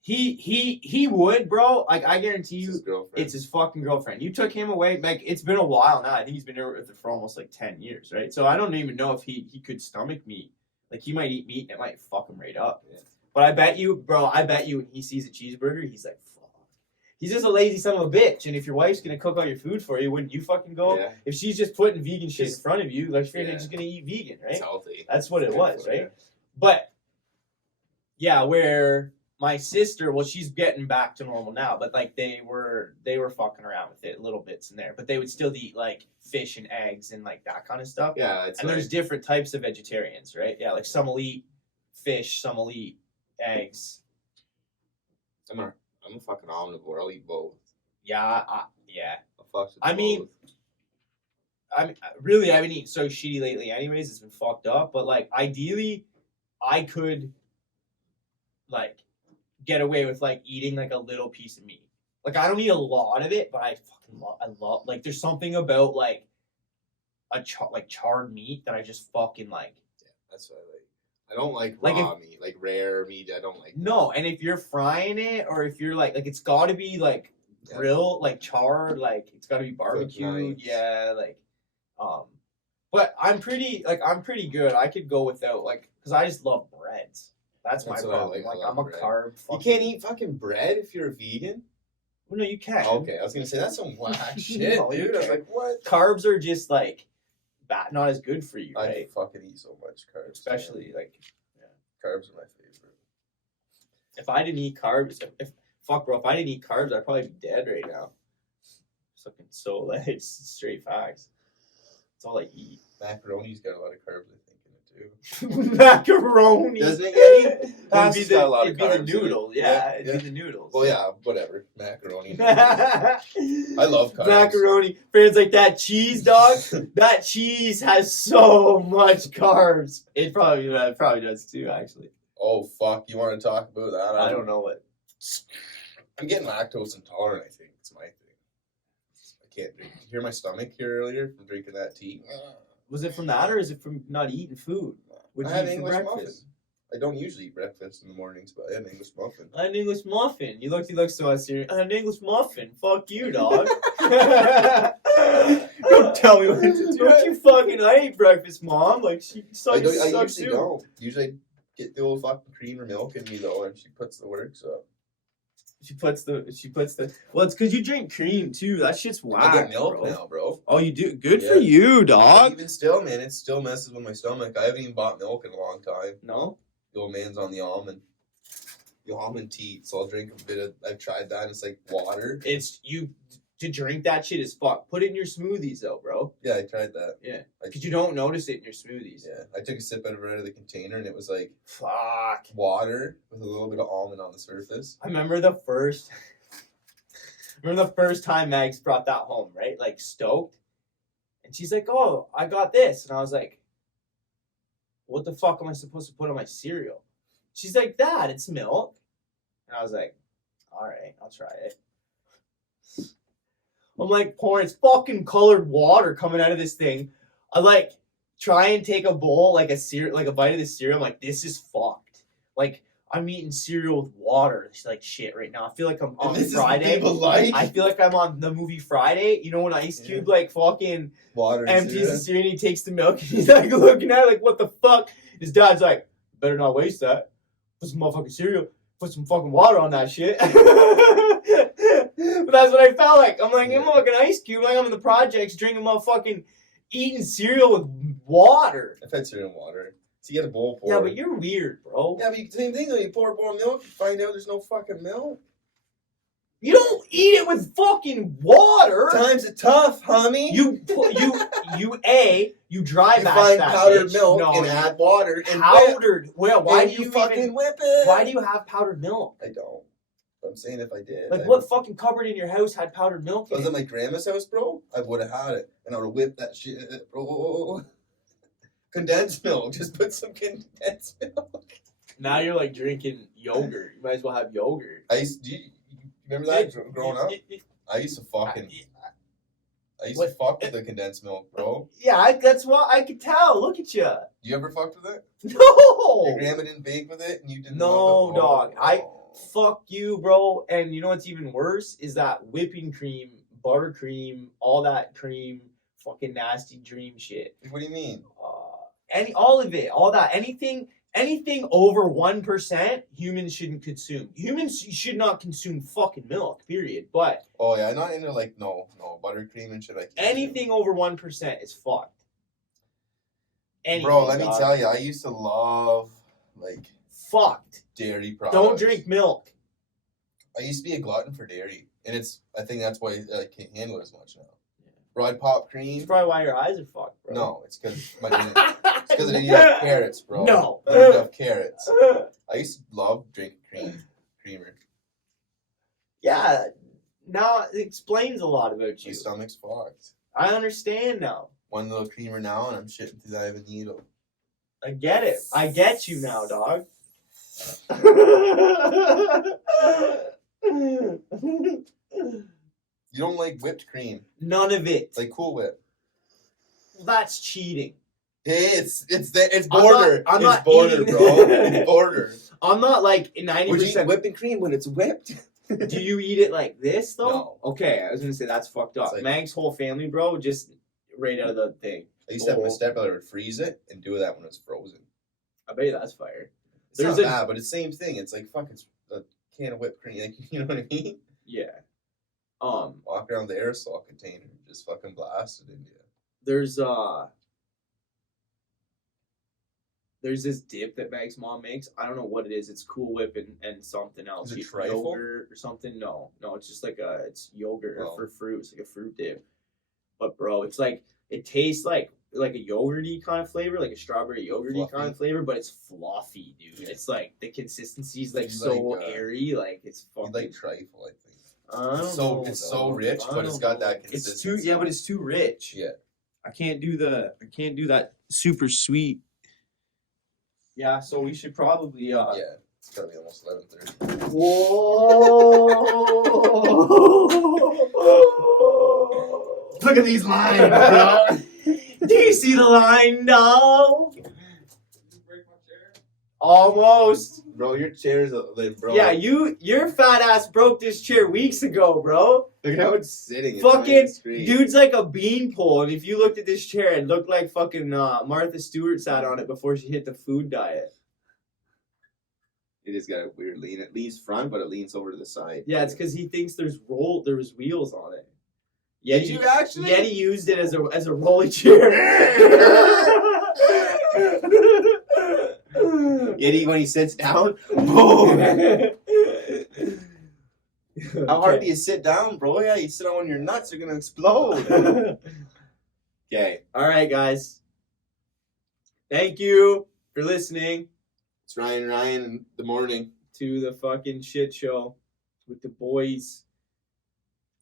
he would, bro. Like I guarantee It's you, his girlfriend. it's his fucking girlfriend. You took him away. Like it's been a while now. I think he's been here with her for almost like 10 years, right? So I don't even know if he could stomach meat. Like he might eat meat and it might fuck him right up. Yeah. But I bet you, bro, when he sees a cheeseburger, he's like, fuck. He's just a lazy son of a bitch. And if your wife's gonna cook all your food for you, wouldn't you fucking go? Yeah. If she's just putting vegan shit in front of you, like you're Yeah. just gonna eat vegan, right? It's healthy. That's what it It's good was, for right? you. But yeah, where my sister, well, she's getting back to normal now, but like they were fucking around with it little bits in there, but they would still eat like fish and eggs and like that kind of stuff. Yeah, it's And like, there's different types of vegetarians, right? Yeah, like some will eat fish, some will eat eggs. I'm a fucking omnivore. I'll eat both. Yeah, yeah. I'll fuck with I mean, both. really, I haven't eaten so shitty lately. Anyways, it's been fucked up. But like, ideally, I could like get away with like eating like a little piece of meat. Like, I don't eat a lot of it, but I love. Like, there's something about like like charred meat that I just fucking like. Yeah, that's what I like. I don't like Like raw meat, like rare meat. I don't like. No, and if you're frying it, or if you're like it's got to be like grilled, like charred, like it's got to be barbecued. Nice. Yeah, like, but I'm pretty good. I could go without like, because I just love breads. That's my what I problem. like. I Like, love I'm a bread. carb. You can't eat fucking bread if you're a vegan. Well, no, you can. Okay, I was gonna say that's some whack shit, No, you dude. I was can't. like, what? Carbs are just like not as good for you, I right? fucking eat so much carbs. Especially like, Carbs are my favorite. if I didn't eat carbs, if I didn't eat carbs, I'd probably be dead right now. Fucking so like, it's straight facts. That's all I eat. Macaroni's got a lot of carbs, I think, in it too. Macaroni. Doesn't it, Eddie? It'd Pasta's got a lot of be the carbs in it. noodles. Yeah, it'd be the noodles. Well, yeah, whatever. Macaroni. I love carbs. Macaroni. Friends, like that cheese, dog. That cheese has so much carbs. It probably does too, actually. Oh fuck! You want to talk about that? I don't know what. I'm getting lactose intolerant. I think it's my thing. I can't drink. Did you hear my stomach here earlier from drinking that tea? Was it from that, or is it from not eating food? What'd I you had eat for English breakfast? muffin. I don't usually eat breakfast in the mornings, but I had an English muffin. I had an English muffin. You looked so serious. I had an English muffin. Fuck you, dog. Don't tell me what to do. Don't you fucking. I ate breakfast, mom. Like, she I sucks usually too. don't. Usually I get the old fucking cream or milk in me though, and she puts the works up. She puts the. Well, it's because you drink cream too. That shit's whack. I get milk bro. now, bro. Oh, you do? Good Yeah. for you, dog. Even still, man, it still messes with my stomach. I haven't even bought milk in a long time. No. The old man's on the almond tea, so I'll drink a bit of. I've tried that, and it's like water. It's you to drink that shit is fuck. Put it in your smoothies though, bro. Yeah, I tried that. Yeah, because you don't notice it in your smoothies. Yeah, I took a sip out of the container, and it was like Fuck. water with a little bit of almond on the surface. I remember the first time Mags brought that home, right? Like stoked. And she's like, "Oh, I got this." And I was like, "What the fuck am I supposed to put on my cereal?" She's like, "That, it's milk." And I was like, "All right, I'll try it." I'm like pouring, it's fucking colored water coming out of this thing. I like try and take a bowl, like a bite of the cereal. I'm like, this is fucked. Like, I'm eating cereal with water. It's like shit right now. I feel like I'm on This Friday. is people like I feel like I'm on the movie Friday. You know when Ice Cube like fucking water. and empties cereal. the cereal and he takes the milk and he's like looking at it like, what the fuck? His dad's like, better not waste that. Put some motherfucking cereal. Put some fucking water on that shit. But that's what I felt like. I'm like, I'm fucking Ice Cube. Like I'm in the projects drinking motherfucking eating cereal with water. I've had cereal and water. So you get a bowl pour. Yeah, but you're weird, bro. Yeah, but same thing though. You pour a bowl of milk, you find out there's no fucking milk. You don't eat it with fucking water. Times are tough, homie. You dry You bash find that powdered bitch. milk No, and add water and powdered. Well, why and do you fucking even? whip it? Why do you have powdered milk? I don't. I'm saying if I did. Like, I what fucking cupboard in your house had powdered milk If I in was at it? my grandma's house, bro, I would have had it. And I would have whipped that shit, bro. Condensed milk. Just put some condensed milk. Now you're like drinking yogurt. You might as well have yogurt. Do you remember that growing up? I used to fuck with the condensed milk, bro. Yeah, that's what I could tell. Look at you. You ever fucked with it? No. Your grandma didn't bake with it and you didn't No, love it? dog. Oh. Fuck you, bro. And you know what's even worse is that whipping cream, buttercream, all that cream, fucking nasty dream shit. What do you mean? All of it, all that, anything over 1%, humans shouldn't consume. Humans should not consume fucking milk. Period. But Oh yeah, I'm not into like no buttercream and shit. I can't do. anything over 1% is fucked. Anything, Bro, let me dog. tell you, I used to love like Fucked. dairy products. Don't drink milk. I used to be a glutton for dairy, and I think that's why I can't handle it as much now. Bro, I'd pop cream. That's probably why your eyes are fucked, bro. No, it's because I didn't have carrots, bro. No. I didn't have carrots. I used to love drinking creamer. Yeah. Now it explains a lot about My you. stomach's fucked. I understand now. one little creamer now, and I'm shitting through that with a needle. I get it. I get you now, dog. You don't like whipped cream, None of it. like Cool Whip. That's cheating. Hey, it's border. I'm not it's border, eating- bro. It's border. I'm not like Would you eat 90%. whipping cream when it's whipped? Do you eat it like this though? No. Okay, I was gonna say that's fucked up. It's like- Mag's whole family, bro, just right out of the thing. I used to have my Oh. stepbrother would freeze it and do that when it's frozen. I bet you that's fire. It's There's not a- bad, but it's the same thing. It's like fuck, it's a can of whipped cream. Like, you know what I mean? Yeah. Walk around with the aerosol container and just fucking blast it into you. There's this dip that Mag's mom makes. I don't know what it is. It's Cool Whip and something else. Is it trifle? Yogurt or something? No, it's just like it's yogurt Oh. for fruit. It's like a fruit dip. But bro, it's like it tastes like a yogurty kind of flavor, like a strawberry yogurty kind Fluffy. of flavor, but it's fluffy, dude. Yeah. It's like the consistency's like You so like, airy, like it's You fucking. like trifle, I think. I don't It's so know, it's though. so rich, I but it's don't got that know. It's consistency. too but it's too rich. Yeah. I can't do that super sweet. Yeah, so we should probably Yeah. It's gotta be almost 11:30. Whoa! Look at these lines, bro. Do you see the line now? Did you break my chair? Almost. Bro, your chair's a limb, bro. Yeah, your fat ass broke this chair weeks ago, bro. Look at how it's sitting. It's Fucking nice and straight. dude's like a beanpole, and if you looked at this chair, it looked like fucking Martha Stewart sat on it before she hit the food diet. It just got a weird lean. It leans front, but it leans over to the side. Yeah, it's because he thinks there was wheels on it. Did you actually? Yeti used it as a rolly chair. Yeti, when he sits down, boom. How hard do you sit down, bro? Yeah, you sit on your nuts, you're gonna explode. Okay, All right, guys. Thank you for listening it's Ryan in the morning. to the fucking shit show with the boys.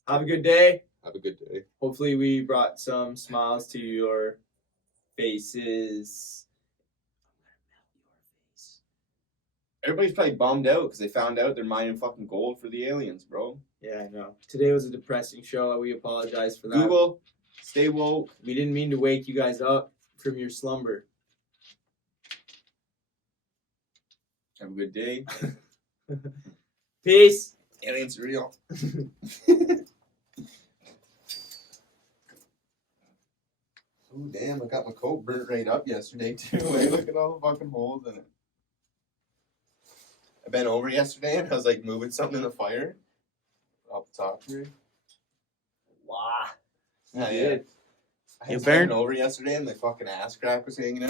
Have a good day. Have a good day. Hopefully, we brought some smiles to your faces. Everybody's probably bummed out because they found out they're mining fucking gold for the aliens, bro. Yeah, I know. Today was a depressing show. We apologize for that. Google, stay woke. We didn't mean to wake you guys up from your slumber. Have a good day. Peace. Aliens are real. Oh damn! I got my coat burnt right up yesterday too. Hey, look at all the fucking holes in it. I bent over yesterday and I was like moving something in the fire. Off the top here. Wow. Yeah, did. I You was burned- bent over yesterday and the fucking ass crack was hanging out.